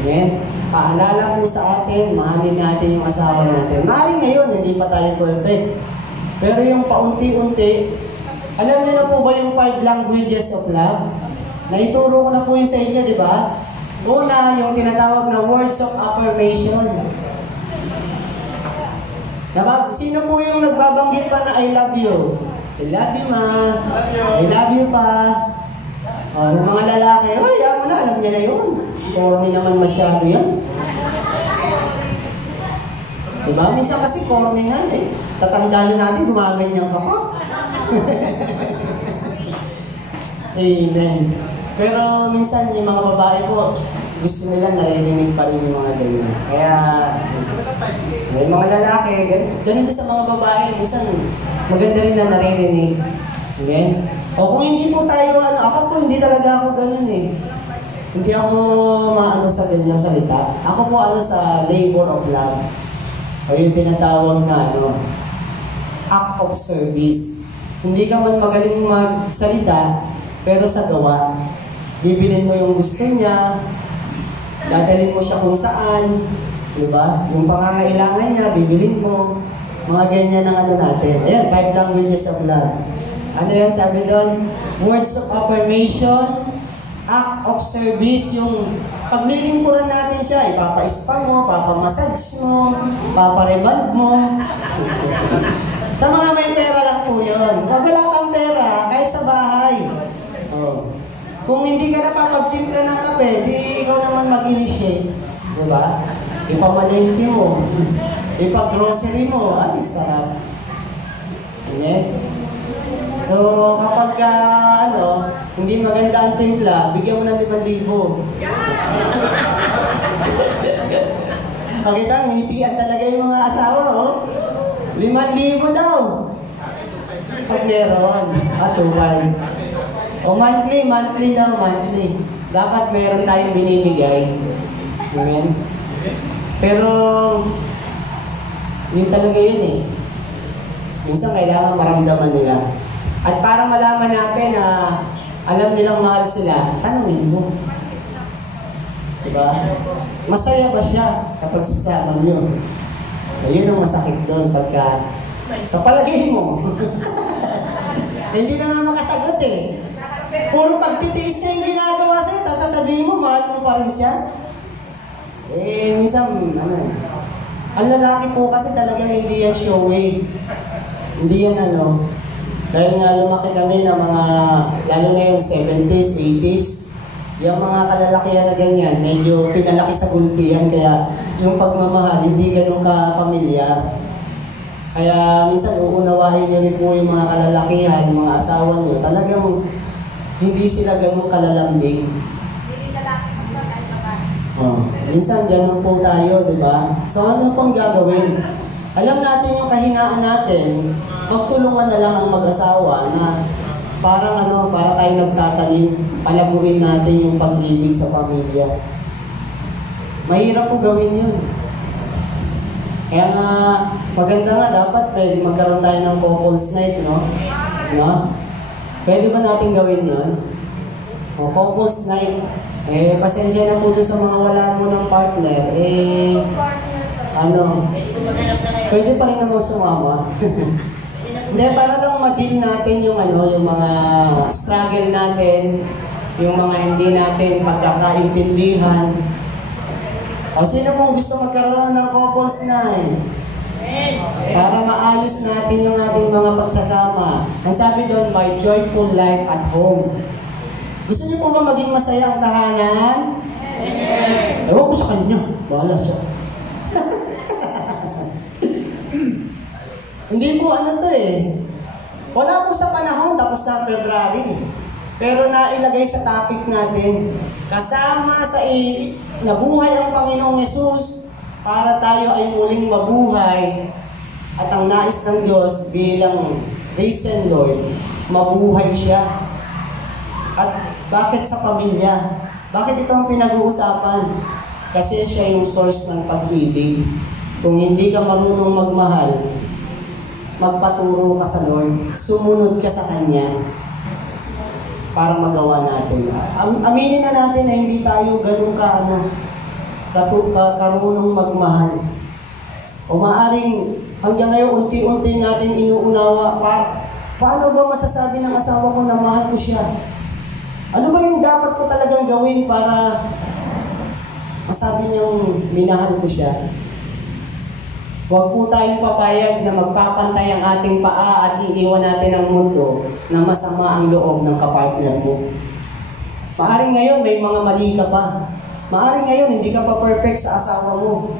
Amen? Paalala po sa atin, mahalin natin yung asawa natin. Mahalin ngayon, hindi pa tayo perfect. Pero yung paunti-unti, alam niyo na po ba yung 5 languages of love? Naituro ko na po yun sa inyo, di ba? Una, yung tinatawag na words of affirmation. Sino po yung nagbabanggit pa na I love you? I love you, ma. I love you pa. Ng mga lalaki, mo na, alam niya na yun. Corny naman masyado yan. Diba? Minsan kasi corny nga Tatanda na natin, gumaganyan ka pa. Amen. Pero minsan yung mga babae po, gusto nila naririnig pa rin yung mga ganyan. Kaya, yung mga lalaki, ganun din sa mga babae, minsan maganda rin na naririnig. Amen? O kung hindi po tayo, ako po hindi talaga ako ganun Hindi ako maano sa ganyang salita. Ako po sa labor of love. O yung tinatawag na act of service. Hindi ka man magaling magsalita, pero sa gawa, bibilin mo yung gusto niya, dadalhin mo siya kung saan, di ba? Yung pangangailangan niya, bibilin mo. Mga ganyan ang natin. Ayan, 5 languages of love. Ano yan sabi doon? Words of affirmation, act of service, yung paglilingkuran natin siya, ipapa-spa mo, papa-massage mo, papa-reband mo. Sa mga may pera lang po yun. Pag wala kang pera, kahit sa bahay. Kung hindi ka napapagsimpla ng kape, di ikaw naman mag-initiate. Diba? Ipamalengke mo. Ipa-grocery mo. Ay, sarap. Okay? So, kapag hindi maganda ang timpla, bigyan mo ng 5,000. Okay, ngitian talaga yung mga asawa, 5,000 daw. Pag meron, 2,500. O monthly daw, monthly. Dapat meron tayong binibigay. Amen? Pero, yun talaga yun Minsan kailangan maramdaman nila. At para malaman natin na alam nilang mahal sila, tanungin mo. Diba? Masaya ba siya sa pagsasama niyo? Ayun ang masakit doon pagka sa palagay mo. Hindi na nga makasagot Puro pagtitiis na yung ginagawa sa'yo, tapos sasabihin mo, mahal mo pa rin siya. Minsan, ang lalaki po kasi talaga hindi yan showy. Hindi yan dahil nga lumaki kami ng mga, lalo na yung 70s, 80s, yung mga kalalakihan na ganyan, medyo pinalaki sa gulpihan, kaya yung pagmamahal, hindi ganun ka-pamilya. Kaya minsan uunawahin nyo rin po yung mga kalalakihan, yung mga asawa nyo. Talagang hindi sila ganun kalalambing. Minsan ganun po tayo, di ba? So ano pong gagawin? Alam natin yung kahinaan natin, magtulungan na lang ang mag-asawa na para tayo nagtatanim, palaguin natin yung pag-ibig sa pamilya. Mahirap po gawin yun. Kaya nga, maganda nga dapat pwede magkaroon tayo ng couples night, no? Pwede ba natin gawin yun? O, couples night. Pasensya na po doon sa mga wala mo ng partner. Pwede pa rin naman sumama. Hindi, para lang ma-deal natin yung mga struggle natin, yung mga hindi natin pagkakaintindihan. O sino pong gusto magkaroon ng couples night? Para maayos natin yung ating mga pagsasama. Ang sabi doon, my joyful life at home. Gusto niyo po ba maging masaya ang tahanan? Ewan ko sa kanya. Bahala siya. Hindi po wala po sa panahon, tapos na February. Pero nailagay sa topic natin, kasama sa nabuhay ang Panginoong Yesus para tayo ay muling mabuhay at ang nais ng Diyos bilang risen Lord, mabuhay siya. At bakit sa pamilya? Bakit ito ang pinag-uusapan? Kasi siya yung source ng pag-ibig. Kung hindi ka marunong magmahal, magpaturo ka sa Lord, sumunod ka sa Kanya para magawa natin. Aminin na natin na hindi tayo ganun karunong magmahal. O maaring hanggang ngayon unti-unti natin inuunawa paano ba masasabi ng asawa ko na mahal ko siya? Ano ba yung dapat ko talagang gawin para masabi niyang minahal ko siya? Huwag po tayong papayag na magpapantay ang ating paa at iiwan natin ang mundo na masama ang loob ng kapartner mo. Maaring ngayon may mga mali ka pa. Maaring ngayon hindi ka pa perfect sa asawa mo.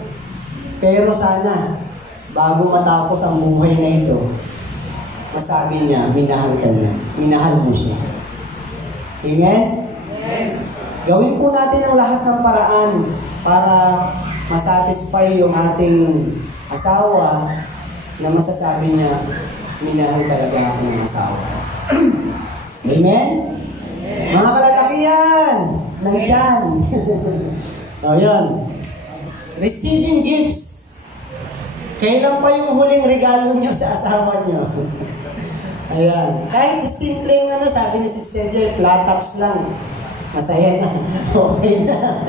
Pero sana, bago matapos ang buhay na ito, masabi niya, minahal ka niya. Minahal mo siya. Amen? Amen. Gawin po natin ang lahat ng paraan para masatisfy yung ating asawa na masasabi niya, minahal talaga ako ng asawa. Amen? Amen? Mga kalalakihan, nandyan. O yun. Receiving gifts. Kailan pa yung huling regalo niyo sa asawa niyo? Ayan. Kahit simpleng sabi ni Sister Jer, flat tops lang. Masaya na. Okay na.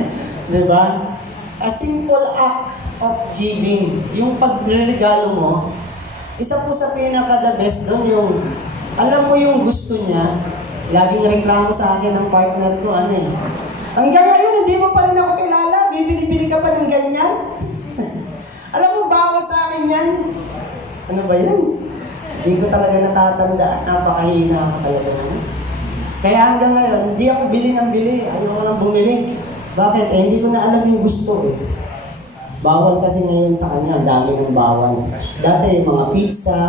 Diba? A simple act of giving. Yung pagregalo mo, isa po sa pinaka-the best doon yung, alam mo yung gusto niya, laging reklamo sa akin ng partner ko, hanggang ngayon, hindi mo pa rin ako kilala, bibili-bili ka pa ng ganyan. Alam mo, bawal sa akin yan. Ano ba yan? Hindi ko talaga natatandaan. Napakahina ako talaga. Kaya hanggang ngayon, hindi ako bili ng bili. Ayoko nang bumili. Bakit? Hindi ko na alam yung gusto Bawal kasi ngayon sa kanya. Ang dami ng bawal. Dati mga pizza,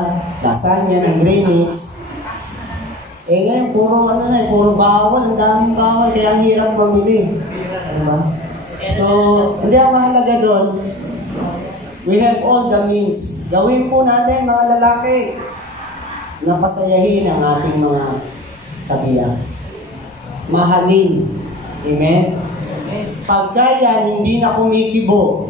lasagna ng Greenwich. Ngayon, puro bawal. Ang daming bawal. Kaya ang hirap mamili. Diba? So, hindi ang mahalaga doon. We have all the means. Gawin po natin, mga lalaki, na pasayahin ang ating mga kabiyak. Mahalin. Amen? Pagka yan, hindi na kumikibo.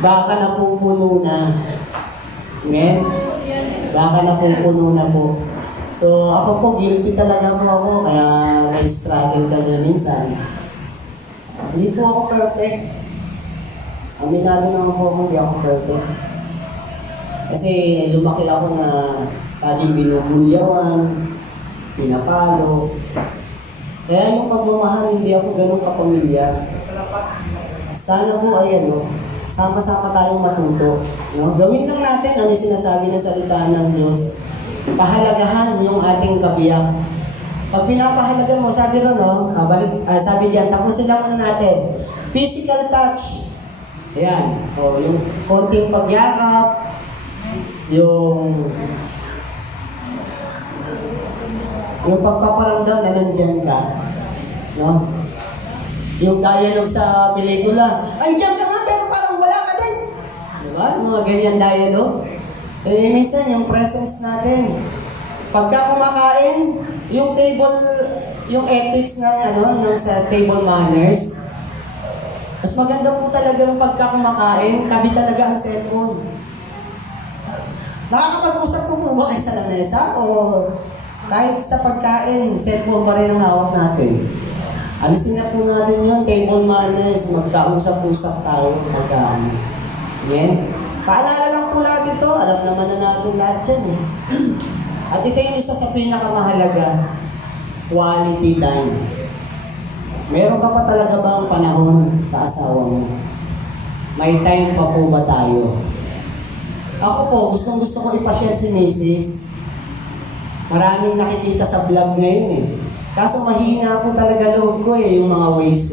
Baka napupuno na. Amen? Baka napupuno na po. So, ako po, guilty talaga po ako, kaya may struggle kami minsan. Hindi po ako perfect. Aminado naman po ako, hindi ako perfect. Kasi lumaki ako na laging binubulyawan, pinapalo. Kaya yung pagmamahal, hindi ako ganun kapamilya. Sana po sama-sama tayong matuto. Gawin lang natin ano sinasabi ng salita ng Diyos. Pahalagahan yung ating kabiyak. Pag pinapahalagan mo, sabi ron, sabi diyan, tapusin lang muna natin. Physical touch. Ayan. O, yung konting pagyakap, yung pagpaparamdam na nandyan ka. No? Yung dialogue sa pelikula, andyan ka nga pero parang wala ka din. Diba? Mga ganyan dialogue. Eh, minsan yung presence natin. Pagka kumakain, yung ethics ng sa table manners, mas maganda po talaga yung pagka kumakain, tabi talaga ang cellphone. Nakakapag-usap po ba kayo sa lamesa o kahit sa pagkain, cellphone pa rin ang hawak natin? Alisin na po natin yun, table manners, magkausap-usap tayo pagkain. Amen? Paalala lang po lahat ito, alam naman na natin lahat yan eh. At ito yung isa sa pinakamahalaga, quality time. Meron ka pa talaga bang panahon sa asawa mo? May time pa po ba tayo? Ako po, gustong-gusto ko ipashare si Mrs. Maraming nakikita sa vlog ngayon eh. Kaso mahina po talaga loob ko eh, yung mga ways.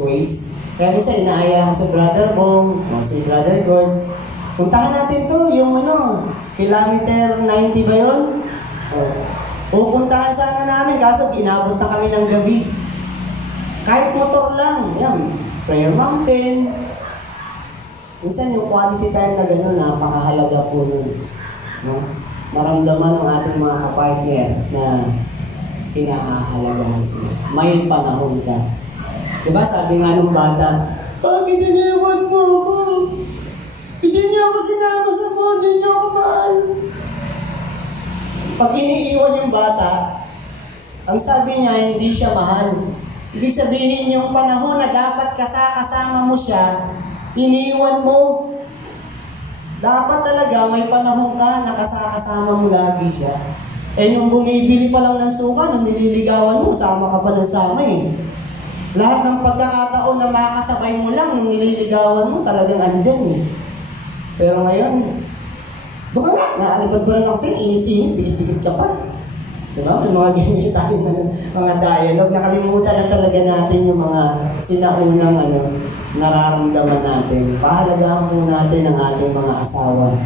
Kaya minsan inaaya ko si Brother Bong, o si Brother Gord. Puntahan natin to, yung kilometer 90 ba yun? Pupuntahan sana namin, kaso inabot na kami ng gabi. Kahit motor lang, yan, Prayer Mountain. Minsan yung quality time na gano'n, napakahalaga po nun. No? Maramdaman ng ating mga kapartner na pinahahalagahan sila. May panahon ka. Diba sabi nga ng bata, bakit iniwan mo ako? Hindi niyo ako sinama sa mo, hindi niyo ako mahal. Pag iniiwan yung bata, ang sabi niya, hindi siya mahal. Ibig sabihin yung panahon na dapat kasama mo siya, iniiwan mo. Dapat talaga may panahon ka na kasama mo lagi siya. Eh nung bumibili pa lang ng suka, nung nililigawan mo, sama ka pa ng sama eh. Lahat ng pagkakataon na makakasabay mo lang nung nililigawan mo, talagang andyan eh. Pero ngayon, baka nga, naalabad ba lang ako sa'yo, init-init, dikit-dikit ka pa. Diba? May mga ganyan tayo na mga dialogue. Nakalimutan na talaga natin yung mga sinaunang nararamdaman natin. Pahalagahan po natin ang ating mga asawa.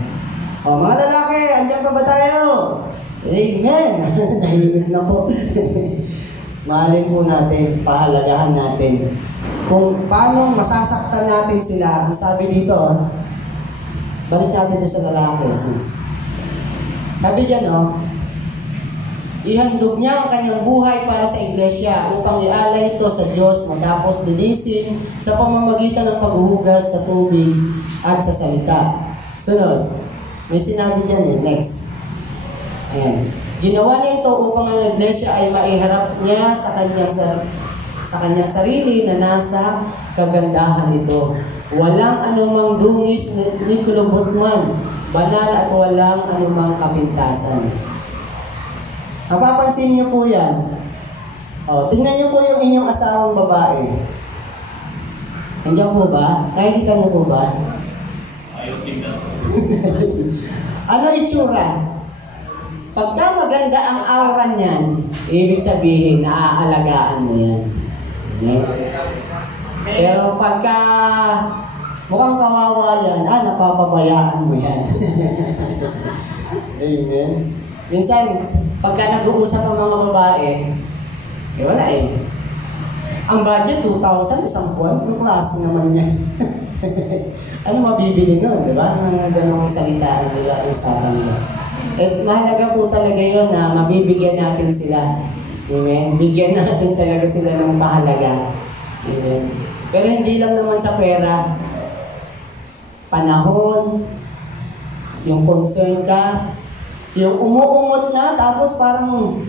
O mga lalaki, andyan pa ba tayo? Amen! Nahimik na po. Mahalin po natin, pahalagahan natin. Kung paano masasaktan natin sila, ang sabi dito, balik natin sa lalaki, sis. Sabi dyan, ihandog niya ang kanyang buhay para sa iglesia upang ialay ito sa Diyos matapos linisin sa pamamagitan ng paghuhugas sa tubig at sa salita. Sunod, may sinabi dyan next. Ayan. Ginawa niya ito upang ang iglesia ay maiharap niya sa kanyang sarili na nasa kagandahan nito. Walang anumang dungis ni kulubot man, banal at walang anumang kapintasan. Napapansin niyo po yan. Tingnan niyo po yung inyong asawang babae. Nandiyan po ba? Nakikita niyo po ba? Ayaw tingnan. Ano itsura? Pagka maganda ang aura niyan, ibig sabihin, naaalagaan mo yan. Okay? Pero pagka mukhang kawawa yan, napapabayaan mo yan. Amen. Minsan, pagka nag-uusap ang mga babae, wala eh. Ang budget, 2,000, isang buwan. Anong klase naman yan? Ano mabibili nun, di ba? Mga ganong salitaan nila, usapan nila. At mahalaga po talaga yun na mabibigyan natin sila. Amen? Bigyan natin talaga sila ng pahalaga. Amen? Pero hindi lang naman sa pera. Panahon, yung concern ka, yung umuungot na, tapos parang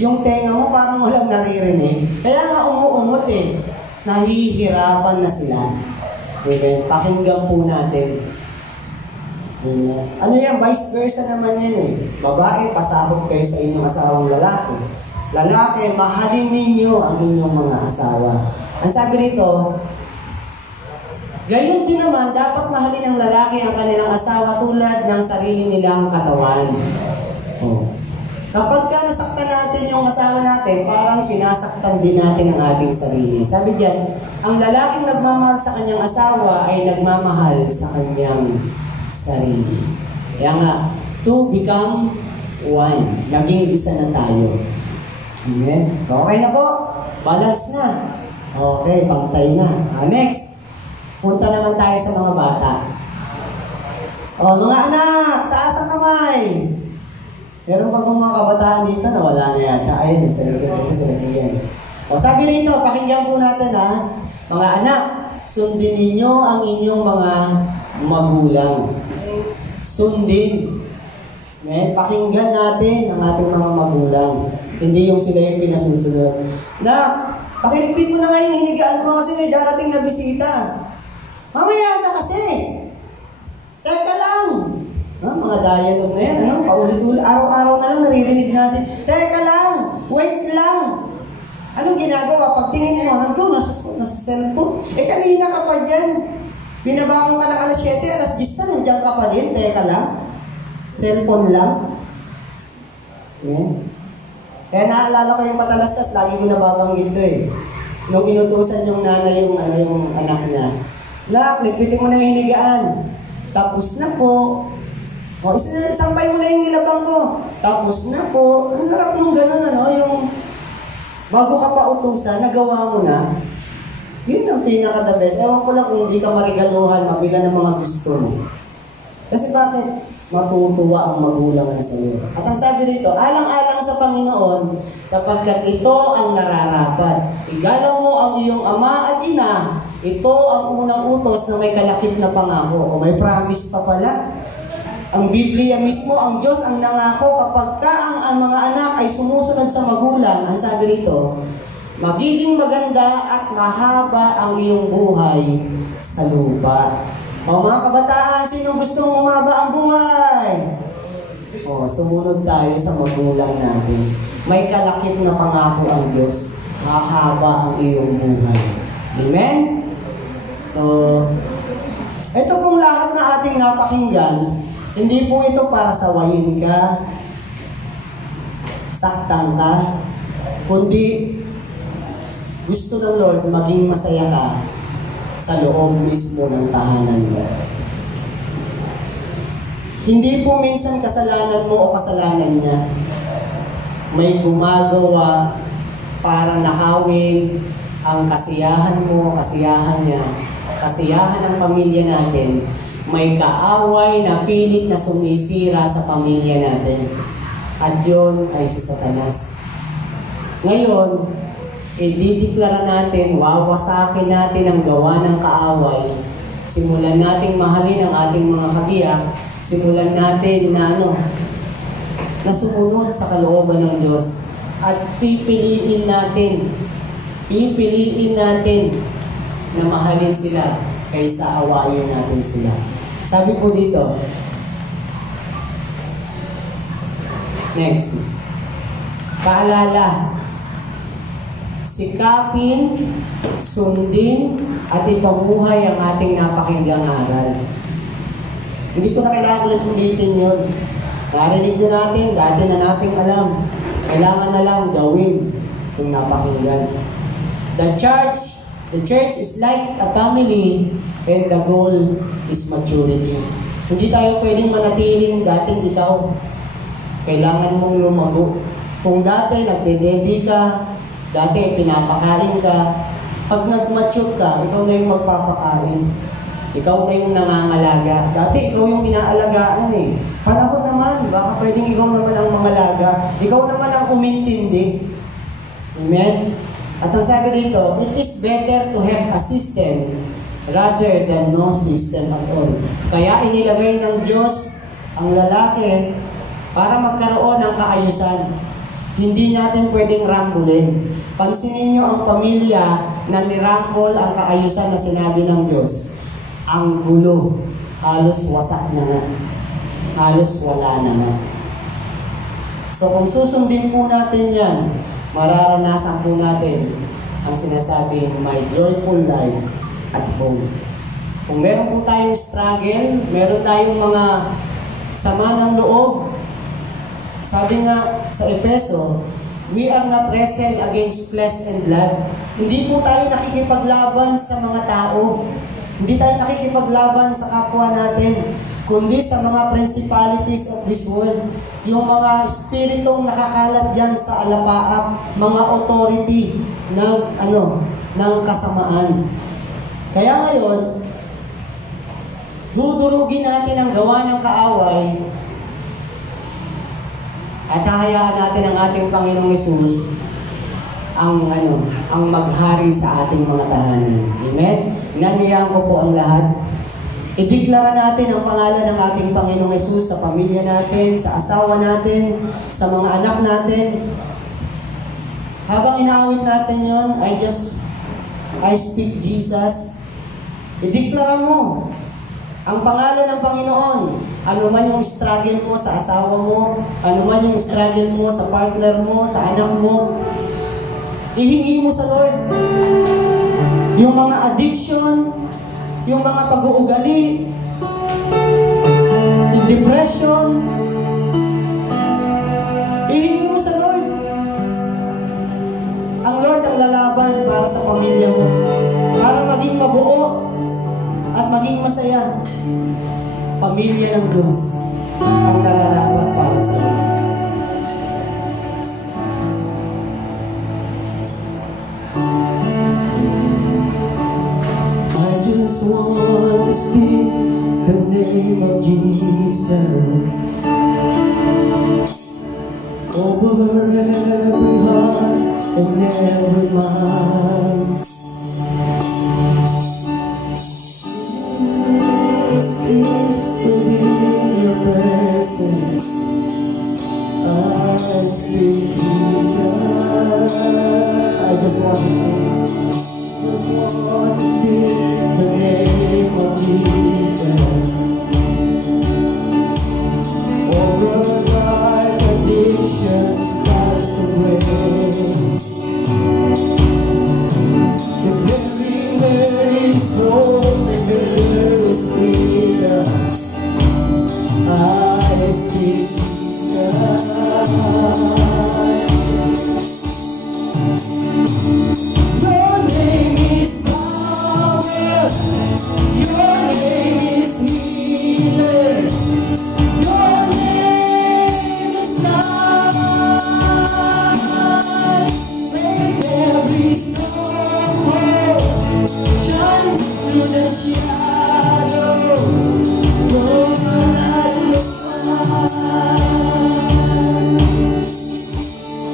yung tenga mo parang walang naririnig. Kaya nga umuungot eh. Nahihirapan na sila. Amen? Pakinggan po natin. Ano yan? Vice versa naman yan eh. Babae, pasakot kayo sa inyong asawang lalaki. Lalaki, mahalin ninyo ang inyong mga asawa. Ang sabi nito, gayon din naman, dapat mahalin ng lalaki ang kanilang asawa tulad ng sarili nilang katawan. Kapag ka nasaktan natin yung asawa natin, parang sinasaktan din natin ang ating sarili. Sabi diyan, ang lalaking nagmamahal sa kanyang asawa ay nagmamahal sa kanyang sarili. Kaya nga, to become one. Naging isa na tayo. Amen? Okay na po. Balance na. Okay, pantay na. Next. Punta naman tayo sa mga bata. Mga anak, taas ang kamay. Meron pa kung mga kabataan dito na wala na yata. Ayun, sa lagiyan. Sabi rito, pakinggan po natin ha. Mga anak, sundin ninyo ang inyong mga magulang. Sundin. Pakinggan natin ang ating mga magulang. Hindi yung sila yung pinasusunod. Na, pakiligpit mo na nga yung hinigaan mo kasi may darating na bisita. Mamaya na kasi. Teka lang. Mga dialogue na yan, paulit-ulit, araw-araw na lang naririnig natin. Teka lang, wait lang. Anong ginagawa? Pag tingin mo, nandun, nasa cellphone. Kanina ka pa dyan. Binabangon ka ng alas 7, alas 10 na, nandiyan ka pa din. Teka lang. Cellphone lang. Amen. Kaya naalala ko yung patalastas, lagi ko nababanggit ito Nung inutusan yung nanay yung anak niya. Ligpitin mo na yung hinigaan. Tapos na po. Sampay mo na yung nilabang ko. Tapos na po. Ang sarap nung gano'n, yung bago ka pa utusan, nagawa mo na. Yun ang pinaka-the best. Ewan ko lang kung hindi ka marigaluhan, mabila ng mga gusto mo. Kasi bakit? Matutuwa ang magulang na sa iyo. At ang sabi dito, alang-alang sa Panginoon, sapagkat ito ang nararapat. Igalaw mo ang iyong ama at ina. Ito ang unang utos na may kalakip na pangako. O may promise pa pala. Ang Biblia mismo, ang Diyos ang nangako kapag ka ang mga anak ay sumusunod sa magulang, ang sabi rito, magiging maganda at mahaba ang iyong buhay sa lupa. O mga kabataan, sino gustong umaba ang buhay? Sumunod tayo sa magulang natin. May kalakip na pangako ang Diyos, mahaba ang iyong buhay. Amen? So, ito pong lahat na ating napakinggan, hindi po ito para sawayin ka, saktan ka, kundi gusto ng Lord maging masaya ka sa loob mismo ng tahanan mo. Hindi po minsan kasalanan mo o kasalanan niya. May gumagawa para nakawin ang kasiyahan mo, kasiyahan niya, kasiyahan ng pamilya natin. May kaaway na pilit na sumisira sa pamilya natin. At yun ay si Satanas. Ngayon, idideklara natin, wawasakin natin ang gawa ng kaaway. Simulan nating mahalin ang ating mga kabiyak. Simulan natin na sumunod sa kalooban ng Diyos. At pipiliin natin na mahalin sila kaysa awayin natin sila. Sabi po dito, next, paalala, sikapin, sundin, at ipamuhay ang ating napakinggang aral. Hindi ko na kailangan ulit-ulitin yun. Narinig na natin, dati na nating alam. Kailangan na lang gawin kung napakinggan. The church is like a family and the goal is maturity. Hindi tayo pwedeng manatiling dating ikaw. Kailangan mong lumago. Kung dati nagdededi ka, dati pinapakain ka, pag nag-mature ka, ikaw na yung magpapakain. Ikaw na yung nangangalaga. Dati ikaw yung inaalagaan Panahon naman, baka pwedeng ikaw naman ang mangalaga. Ikaw naman ang umintindi. Amen? At ang sabi dito, it is better to have a system rather than no system at all. Kaya inilagay ng Diyos ang lalaki para magkaroon ng kaayusan. Hindi natin pwedeng rambulin. Pansinin nyo ang pamilya na nirambol ang kaayusan na sinabi ng Diyos. Ang gulo, halos wasak na nga. Halos wala na nga. So kung susundin po natin yan, mararanasan po natin ang sinasabing may joyful life at home. Kung meron po tayong struggle, meron tayong mga sama ng loob Sabi nga sa Efeso, we are not wrestle against flesh and blood. Hindi po tayo nakikipaglaban sa mga tao. Hindi tayo nakikipaglaban sa kapwa natin, kundi sa mga principalities of this world. Yung mga espiritong nakakalat dyan sa alapaap, mga authority ng kasamaan. Kaya ngayon, dudurugin natin ang gawa ng kaaway at hahayaan natin ang ating Panginoong Hesus ang maghari sa ating mga tahanan. Amen? Naniyaan ko po ang lahat. Ideklara natin ang pangalan ng ating Panginoong Hesus sa pamilya natin, sa asawa natin, sa mga anak natin. Habang inaawit natin yon, I speak Jesus. Ideklara mo ang pangalan ng Panginoon. Ano man yung struggle mo sa asawa mo, ano man yung struggle mo sa partner mo, sa anak mo, ihingi mo sa Lord. Yung mga addiction, yung mga pag-uugali, yung depression, ihingi mo sa Lord. Ang Lord ang lalaban para sa pamilya mo, para maging mabuo at maging masaya. Pamilya ng Diyos ang nararapat para sa iyo. I just want to speak the name of Jesus over every heart and every mind. Within your presence, I speak Jesus. I just want to speak the name of Jesus over life addiction starts to break. Declaring there is hope and there is freedom. I speak your name is power, your name is healing, your name is life. Make every stronghold shine through the shadows.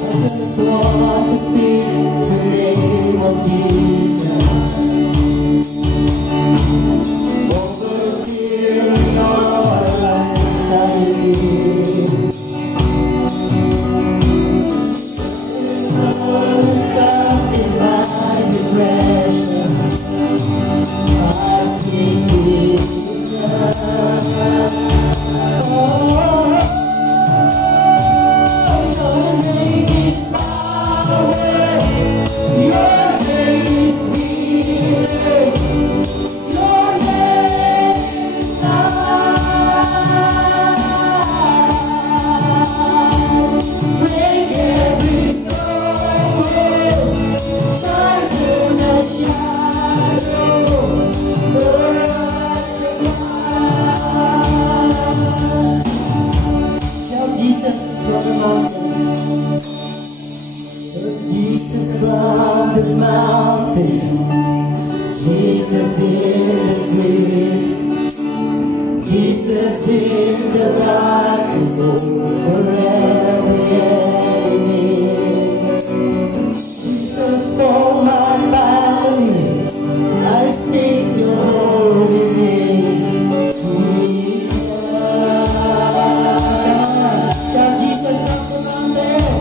I just want to speak the name of Jesus over fear and all anxiety. Someone's got in my depression. I speak Jesus. Jesus from the mountain, Jesus in the streets, Jesus in the darkness over every enemy. Jesus for my family, I speak your holy name. Jesus, shout Jesus from the mountain.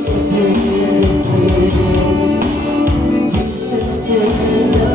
Jesus in the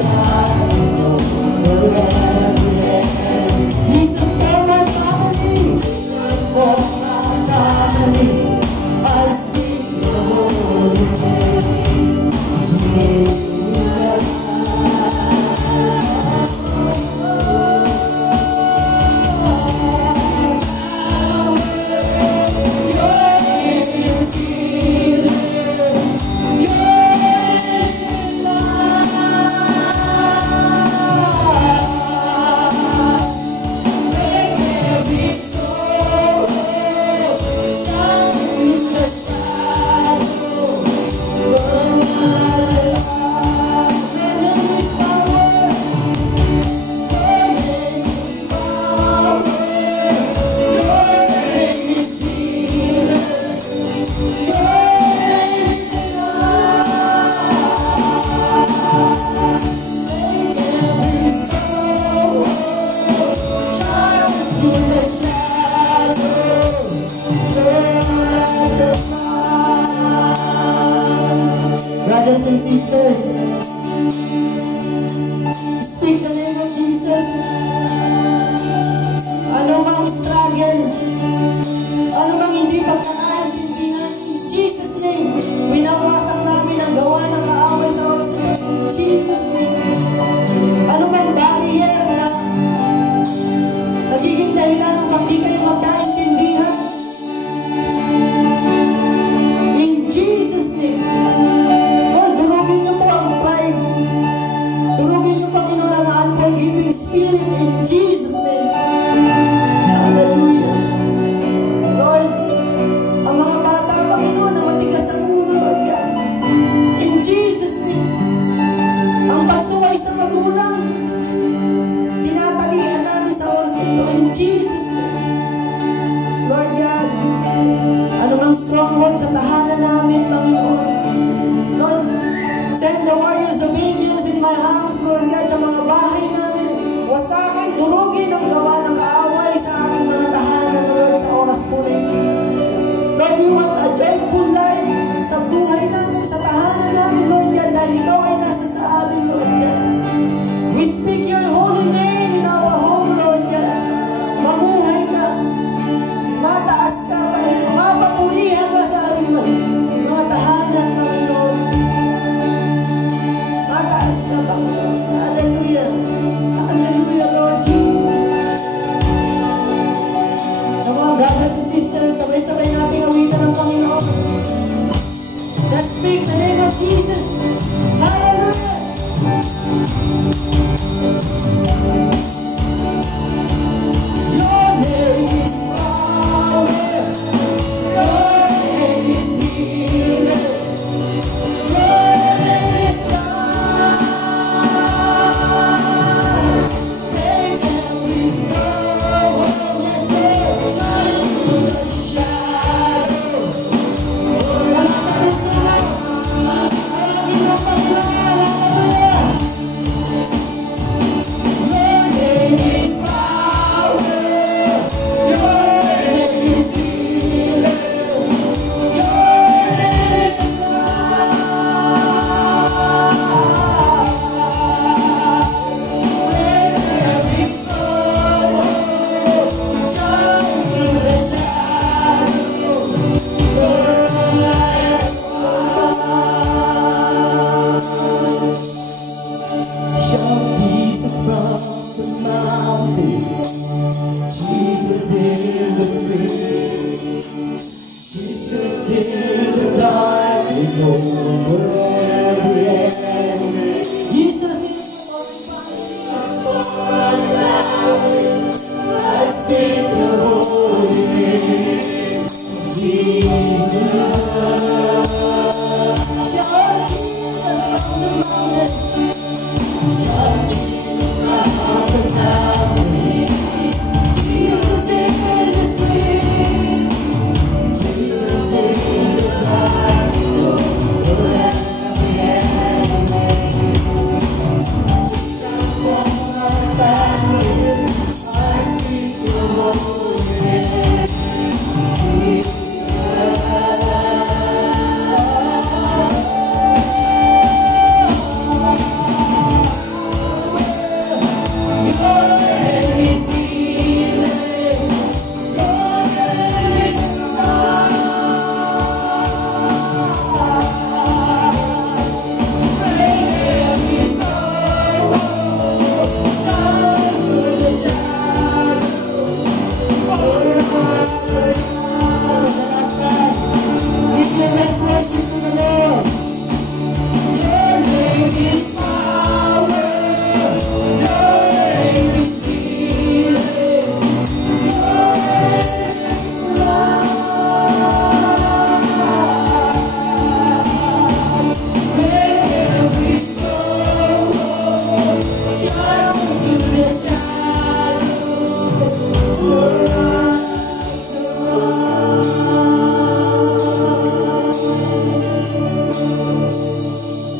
Jesus' name. Hallelujah. Lord, ang mga bata, Panginoon, na matigas ang ulo, Lord God. In Jesus' name. Ang pagsuway sa magulang, tinatalian namin sa oras nito. In Jesus' name. Lord God, anumang stronghold sa tahanan namin, Panginoon. Lord, send the warriors of angels in my house, Lord God, sa mga bahay namin. Wasakin, durugin ang gawa ng kaaway sa aming mga tahanan, Lord, sa oras po na ito. Lord, we want a joyful life sa buhay namin, sa tahanan namin, Lord God, dahil Ikaw ay nasa sa amin, Lord God. We speak Your holy name in our home, Lord God. Mamuhay ka, mataas ka, Panginoon, mapapurihan ka sa aming mga tahanan, Panginoon. Mataas ka, Panginoon. Hallelujah. Hallelujah, Lord Jesus. Come on, brothers and sisters, sabay-sabay nating awitan ng Panginoon. Let's speak the name of Jesus. Hallelujah. Your name is power. Your name is healing. Your name is God. Take every sorrow, yes, Lord, shine through the shadow. Wala sa Kristo na, ang iyong pagmamahal. Your name is power. Your name is healing. Your name is God. Break every sorrow, shine through the shadow. Burn like a fire. Shout Jesus from the mountain, Jesus in the street, Jesus in the darkness over every enemy. Jesus is I speak Your holy name, Jesus. Shout Jesus from the mountain. Jesus in the street, Jesus in the darkness over every enemy. From my family, I speak Your holy name, Let's worship the Lord. Your name is power. Your name is healing. Your name is love. Make every sorrow shine through the shadow.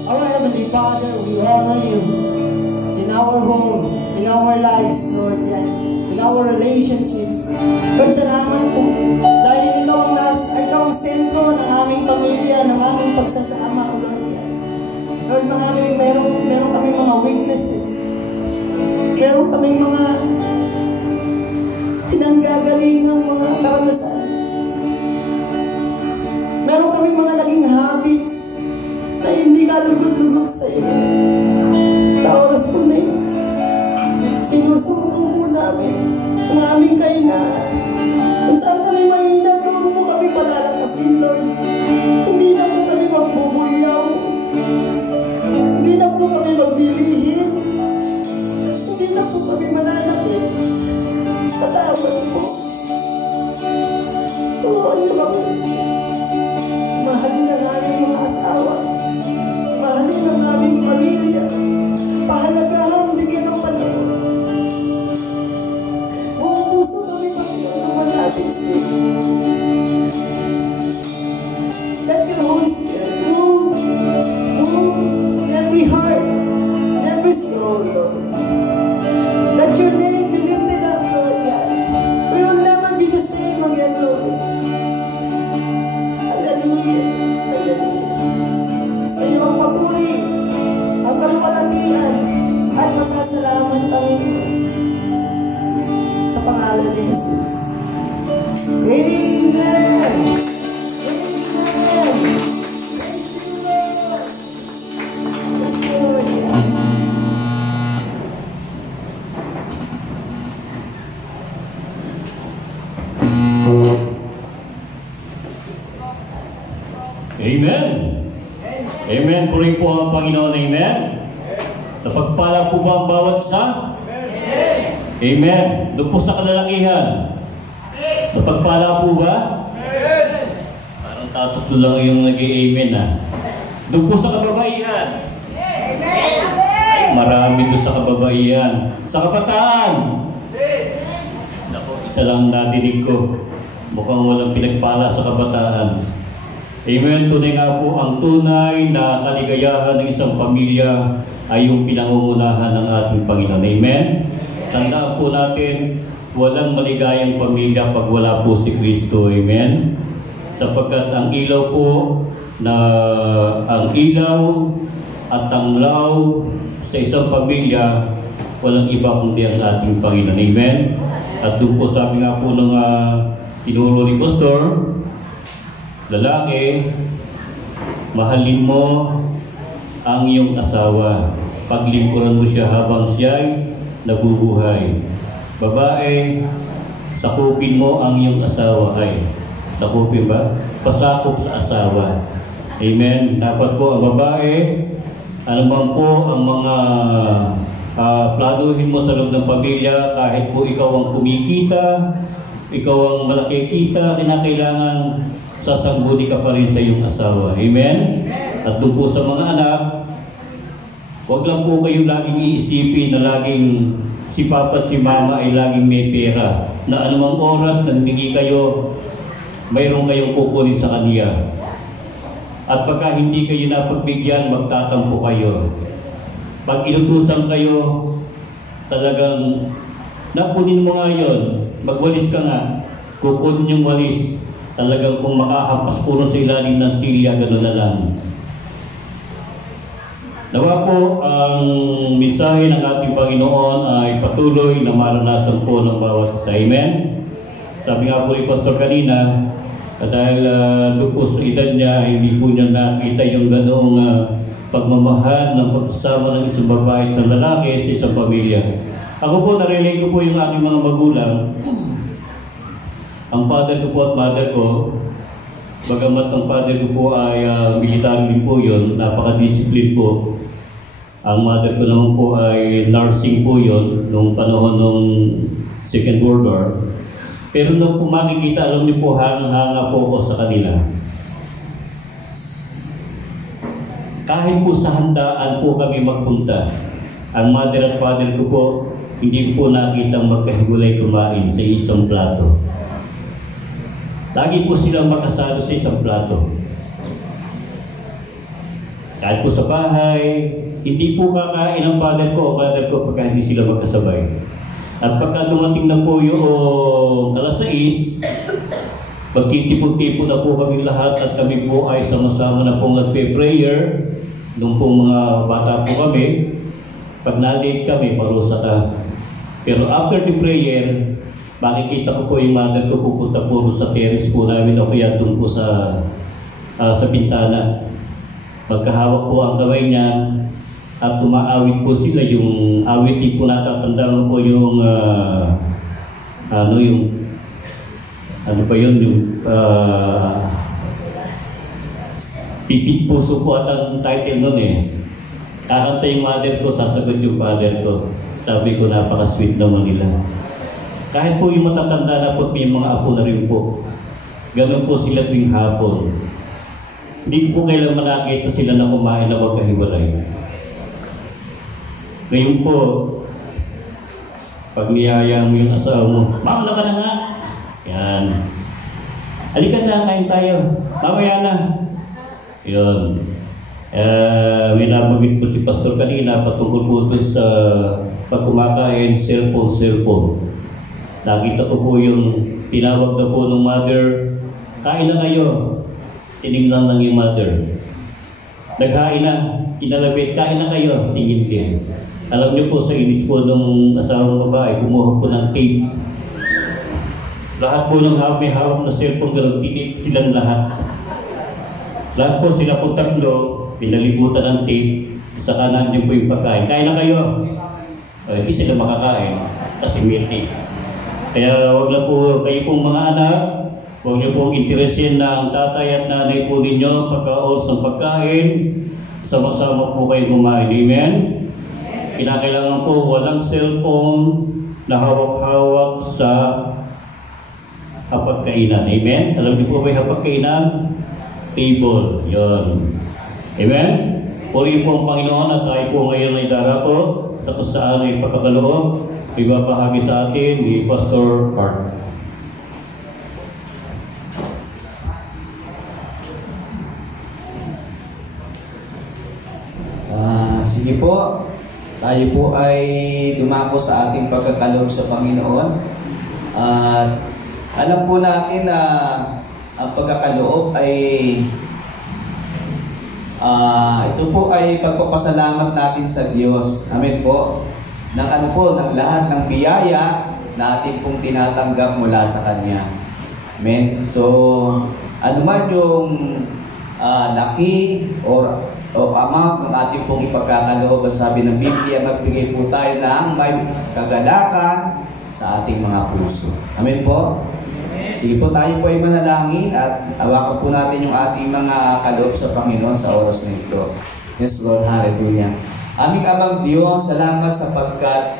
Our Heavenly Father, we honor You in our home, in our lives, Lord, in our relationships. Lord, salamat po dahil Ikaw ang sentro ng aming pamilya, ng aming pagsasama, Lord. Lord, meron kaming mga weaknesses. Meron kaming mga pinanggagalingang mga karanasan. Meron kaming mga naging habits na hindi ka lugod-lugod sa iyo. Sa oras po na ito, sinusuko po namin ang aming kainaan. Kung saan kami mahina, doon mo kami palalakasin, Lord. Hindi na po kami magbubuyaw. Hindi na po kami maglilihim. Hindi na po kami mananakit. pangalan ni Jesus. Amen! Amen! Praise the Lord. Amen! Amen. Purihin po ang Panginoon. Amen. Napagpala po ba ang bawat isa? Amen. Doon po sa kalalakihan. Napagpala po ba? Parang tatotlo lang yung nag-i-amen ha. Doon po sa kababaihan. Ay, marami doon sa kababaihan. Sa kabataan. Naku, isa lang nadinig ko. Mukhang walang pinagpala sa kabataan. Amen. Tunay nga po, ang tunay na kaligayahan ng isang pamilya ay yung pinangungunahan ng ating Panginoon. Amen. Tandaan po natin, walang maligayang pamilya pag wala po si Kristo. Amen. Sapagkat ang ilaw po, ang ilaw at ang law sa isang pamilya, walang iba kundi ang ating Panginoon. Amen. At doon po sabi nga po ng tinuro ni Pastor, lalaki, mahalin mo ang iyong asawa. Paglingkuran mo siya habang siya'y nabubuhay. Babae, sakupin mo ang iyong asawa. Ay, sakupin ba? Pasakop sa asawa. Amen. Dapat po ang babae, anuman po ang mga planuhin mo sa loob ng pamilya, kahit po ikaw ang kumikita, ikaw ang malaki kita, kinakailangan sasangguni ka pa rin sa iyong asawa. Amen? At doon po sa mga anak, huwag lang po kayo laging iisipin na laging si papa at si mama ay laging may pera. Na anumang oras na humingi kayo, mayroon kayong kukunin sa kaniya. At pagka hindi kayo napagbigyan, magtatampo kayo. Pag inutusan kayo, talagang napunin mo nga yun, magwalis ka nga, kukunin yung walis. Talagang kung makahampas puro sa ilalim ng silya, gano'n na lang. Nawa po ang mensahe ng ating Panginoon ay patuloy na maranasan po ng bawat isa. Amen? Sabi nga po ni Pastor kanina, dahil doon po sa edad niya, hindi po niya nakita yung gano'ng pagmamahal ng pagsasama ng isang babae at isang lalaki sa isang pamilya. Ako po, narelate ko po yung aking mga magulang. Ang father ko po at mother ko, bagamat ang father ko po ay military din po yun, napaka-discipline po. Ang mother ko naman po ay nursing po yun, nung panahon ng Second World War. Pero nung po makikita, alam niyo po, hanga po ako sa kanila. Kahit po sa handaan po kami magpunta, ang mother at father ko po, hindi po nakitang magkahigulay kumain sa isang plato. Lagi po silang makasalo sa isang plato. Kahit po sa bahay, hindi po kakain ang father ko o mother ko pagka hindi sila magkasabay. At pagka dumating na po yung alas 6, magtitipon-tipon na po kami lahat at kami po ay sama-sama na pong nagpe-prayer. Nung pong mga bata po kami, pag na-late kami, parusa ka. Pero after the prayer, makikita ko po yung mother ko pupunta po sa terrace po namin o kaya doon po sa bintana. Magkahawak po ang kamay niya at tumaawit po sila. Yung awitin po natatandaan po yung Pipit Puso po at ang title nun eh. Kakanta yung mother ko, sasagot yung father ko. Sabi ko, napaka-sweet naman nila. Kahit po yung matatanda na po, may mga apo na rin po. Ganun po sila tuwing hapon. Hindi po kailan nakita sila na kumain na magkahiwalay. Ngayon po, pag niyaya mo yung asawa mo, mauna ka na nga. Yan. Halika na, kain tayo. Mamaya na. Yun. May nabagit po si Pastor kanina patungkol po ito sa pag kumakain, cellphone. Nakita ko po yung tinawag na po ng mother, kain na kayo. Tinignan lang yung mother. Naghain na, kinalabit, kain na kayo. Tingin din. Alam niyo po sa inis po ng asawang babae, kumuha po ng tape. Lahat po ng may hawak na cellphone, ganun, tinip silang lahat. Lahat po sila po tatlo, pinalibutan ng tape, sa kanan din po yung pagkain. Kain na kayo. Hindi sila makakain kasi may tape. Kaya wag na po kayo pong mga anak, huwag niyo pong interesin na ang tatay at nanay po ninyo pagkaos ng pagkain, sama-sama po kayo kumain. Amen? Kinakailangan po walang cellphone na hawak-hawak sa hapagkainan. Amen? Alam niyo po ba yung hapagkainan? Table. Yun. Amen? Puri po ang Panginoon at tayo po ngayon ay darapo tapos sa aming pagkakaloob, ibabahagi sa atin ni Pastor Hart. Sige po, tayo po ay dumako sa ating pagkakaloob sa Panginoon. At alam po natin na ang pagkakaloob ay ito po ay pagpapasalamat natin sa Diyos. Amen po. Ng lahat ng biyaya na atin pong tinatanggap mula sa Kanya. Amen. So, ano man yung laki or amount ng ating pong ipagkakaloob, sabi ng Biblia, magbigay po tayo ng may kagalakan sa ating mga puso. Amen po? Sige po, tayo po ay manalangin at awakan po natin yung ating mga kaloob sa Panginoon sa oras na ito. Yes, Lord. Hallelujah. Aming Amang Diyos, salamat sapagkat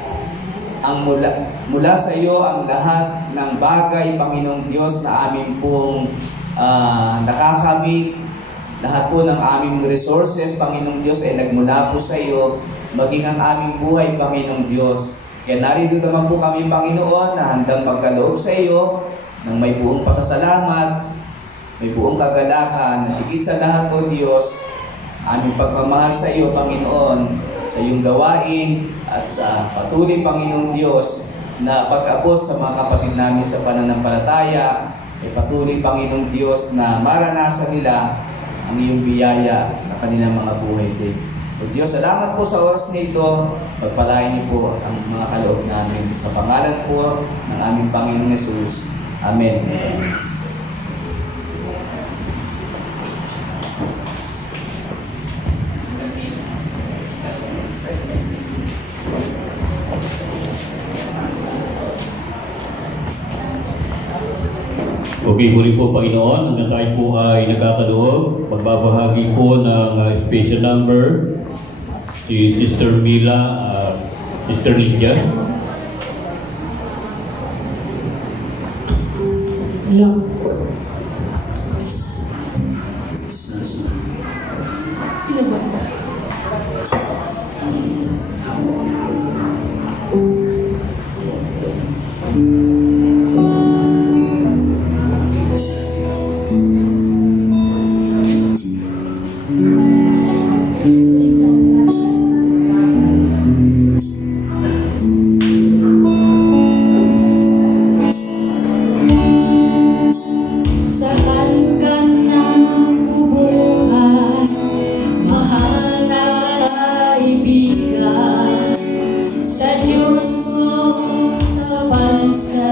ang mula sa iyo ang lahat ng bagay, Panginoong Diyos, na amin pong nakakamit. Lahat po ng aming resources, Panginoong Diyos, ay nagmula po sa iyo, maging ang aming buhay, Panginoong Diyos. Kaya narito naman po kami, Panginoon, na handang magkaloob sa iyo ng may buong pasasalamat, may buong kagalakan, at higit sa lahat po, Diyos, aming pagmamahal sa iyo, Panginoon, sa iyong gawain at sa patuloy, Panginoong Diyos, na pag-abot sa mga kapatid namin sa pananampalataya, ay patuloy, Panginoong Diyos, na maranasan nila ang iyong biyaya sa kanilang mga buhay din. O Diyos, salamat po sa oras na ito. Pagpalain niyo po ang mga kaloob namin. Sa pangalan po ng aming Panginoong Yesus. Amen. Okay, muli po Panginoon, hanggang tayo po ay nagkakaloob. Magbabahagi po ng special number si Sister Mila, Sister Lydia. Hello. Sino ba? Sa Diyos mo sa bansa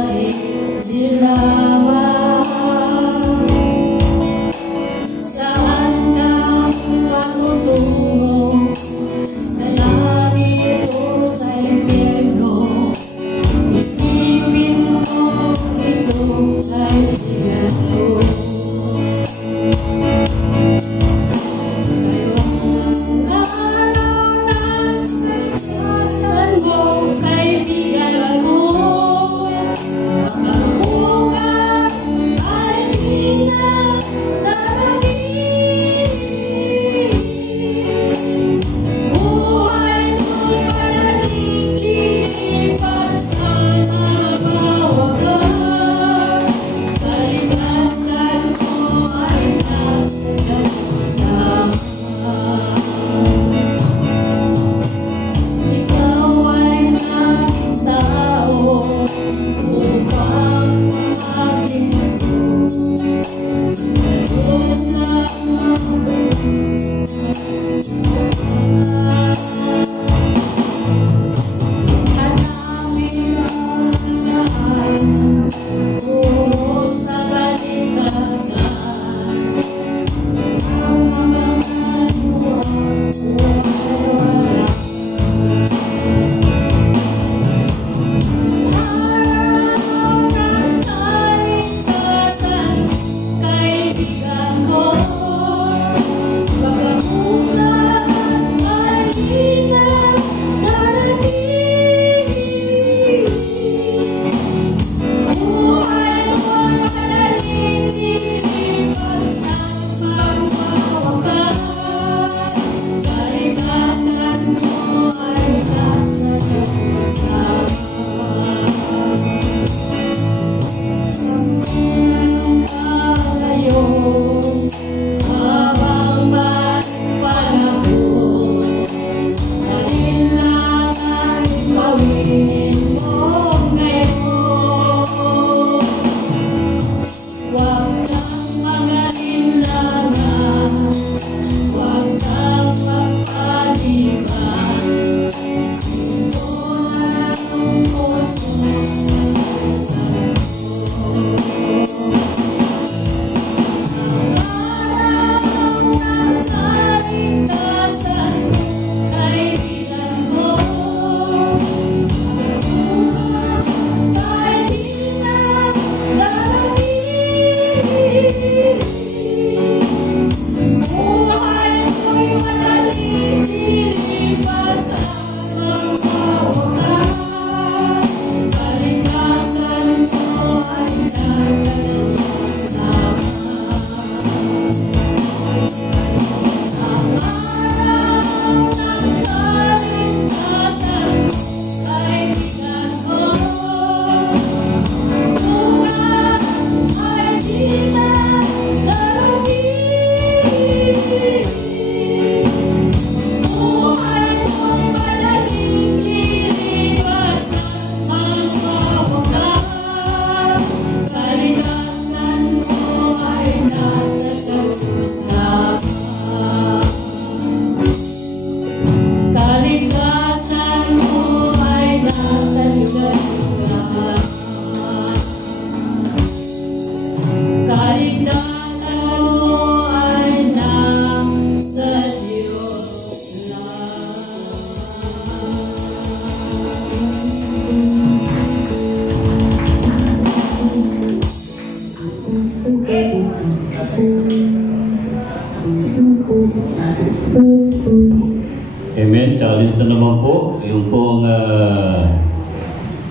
Amen. Challenge na naman po. Yung pong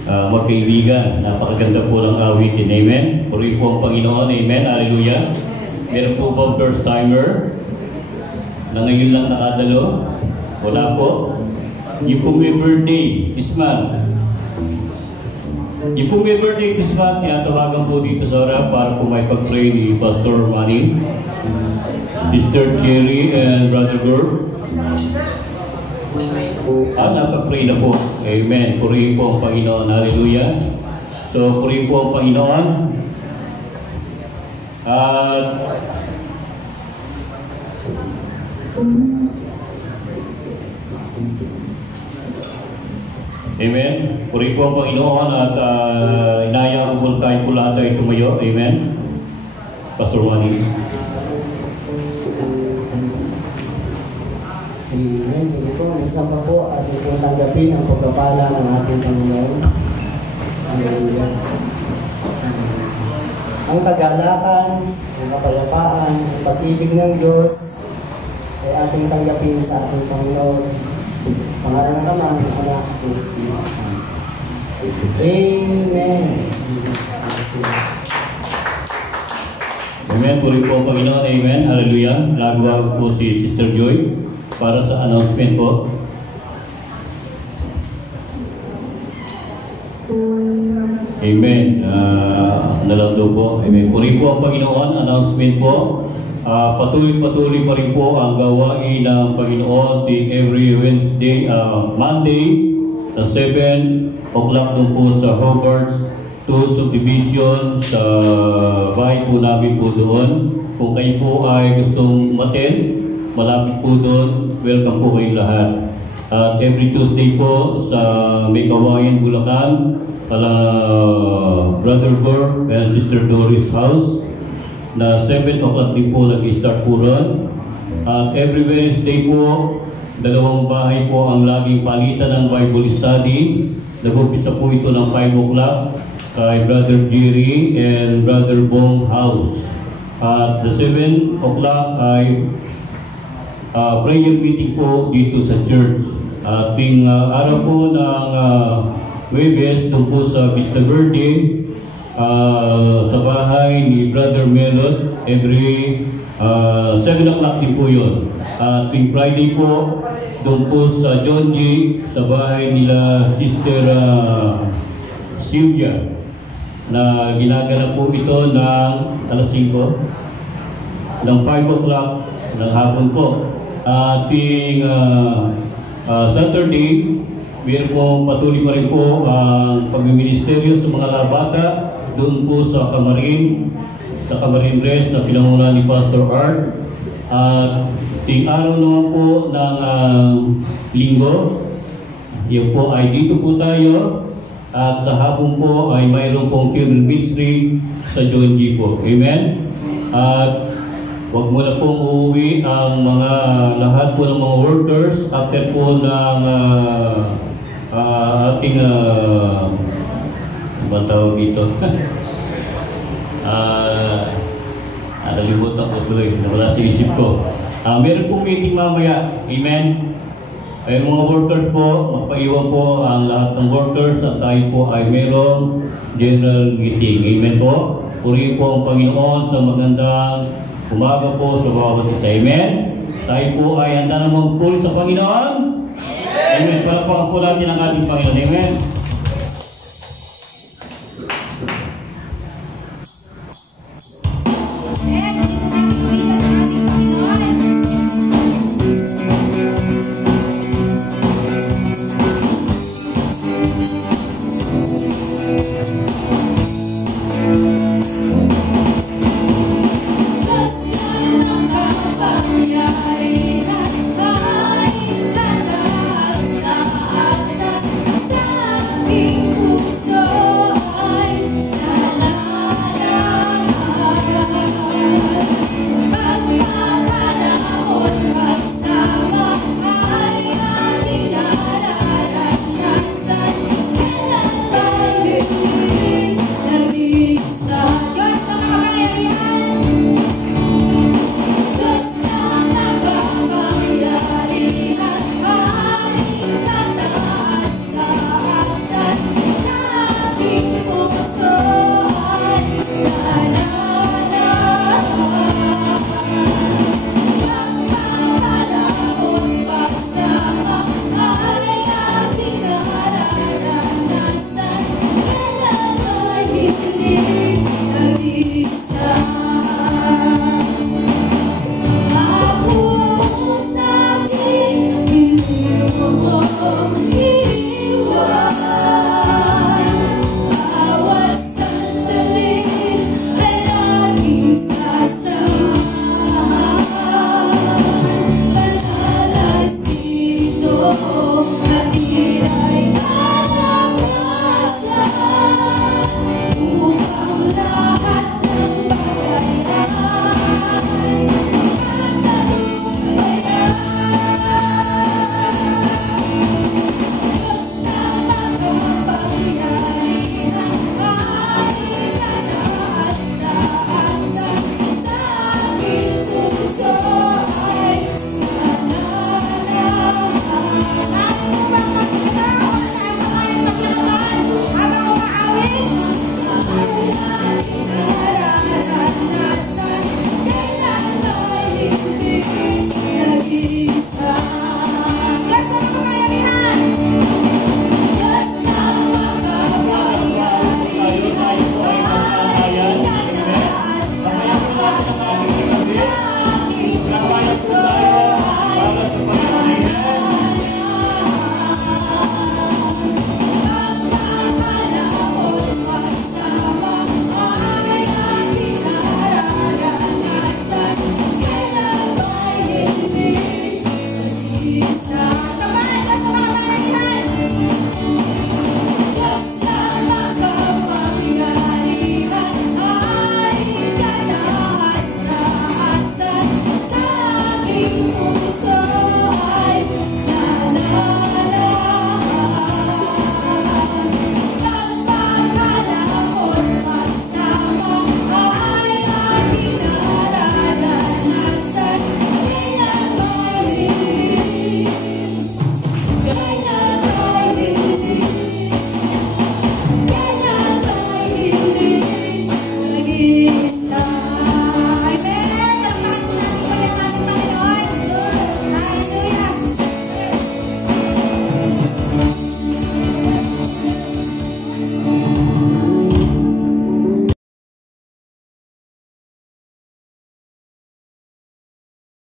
magkaibigan. Napakaganda po ng awitin. Amen. Purihin po ang Panginoon. Amen. Hallelujah. Meron po bang first timer na ngayon lang nakadalo? Wala po. Yung pong may birthday this month. Yung pong may birthday this month, tinatawagan po dito sa harap para po may pag-pray ni Pastor Manny, Sister Cherry, and Brother Gord. Napag-pray na po. Amen. Purihin po ang Panginoon. Hallelujah. So, purihin po ang Panginoon. At Amen. Purihin po ang Panginoon at inaya ko po tayo po lahat ay tumayo. Amen. Pastor Manny. Amen. Sige po, nagsama po at ito tanggapin ang pagpapala ng ating Panginoon. Hallelujah. Ang kagalakan, ang kapayapaan, ang pag-ibig ng Diyos ay ating tanggapin sa ating Panginoon. Pangalan ng Ama, ng Anak, ng Espiritu Santo. Amen. Amen. Purihin po ang Panginoon. Amen. Hallelujah. Nagawa po si Sister Joy para sa announcement po. Amen. Nalang daw po. Amen. Purihin po ang Panginoon. Announcement po. Patuloy pa rin po ang gawain ng Panginoon every Wednesday, Monday, sa 7 o'clock doon po sa Hobart 2 Subdivision sa bahay po namin po doon. Kung kayo po ay gustong umattend, malapit po doon, welcome po kayo lahat. At every Tuesday po sa May Kawayan, Bulacan, kala Brother Gord and Sister Doris house, na 7 o'clock din po nag-start po ron. At every Wednesday po, 2 bahay po ang laging palitan ng Bible study. Nag-umpisa po ito ng 5 o'clock kay Brother Jerry and Brother Bong house. At the 7 o'clock ay prayer meeting po dito sa church. At ting araw po ng Webes, doon po sa Vista Verde, sa bahay ni Brother Melot, every 7 o'clock din po yun. At ting Friday po, doon po sa John G, sa bahay nila Sister Sylvia, na ginagana po ito ng alas 5, ng 5 o'clock ng hapon po. Ating Saturday, meron po patuloy pa rin po ang pagmiministeryo sa mga bata doon po sa Kamarin Rest na pinangunahan ni Pastor Art. At ting araw naman po ng linggo, yun po ay dito po tayo. At sa hapon po ay mayroon pong children ministry sa John G po. Amen? At huwag mo na pong uuwi ang mga lahat po ng mga workers after po ng ating ibang tawag dito. Nalimutan ko tuloy. Nawala sa isip ko. Meron pong meeting mamaya. Amen? Ay mga workers po, magpaiwan po ang lahat ng workers at tayo po ay merong general meeting. Amen po? Purihin po ang Panginoon sa magandang umaga po sa bawat isa. Amen? Tayo po ay handa namang puri sa Panginoon. Amen. Palapakan po natin ang ating Panginoon. Amen.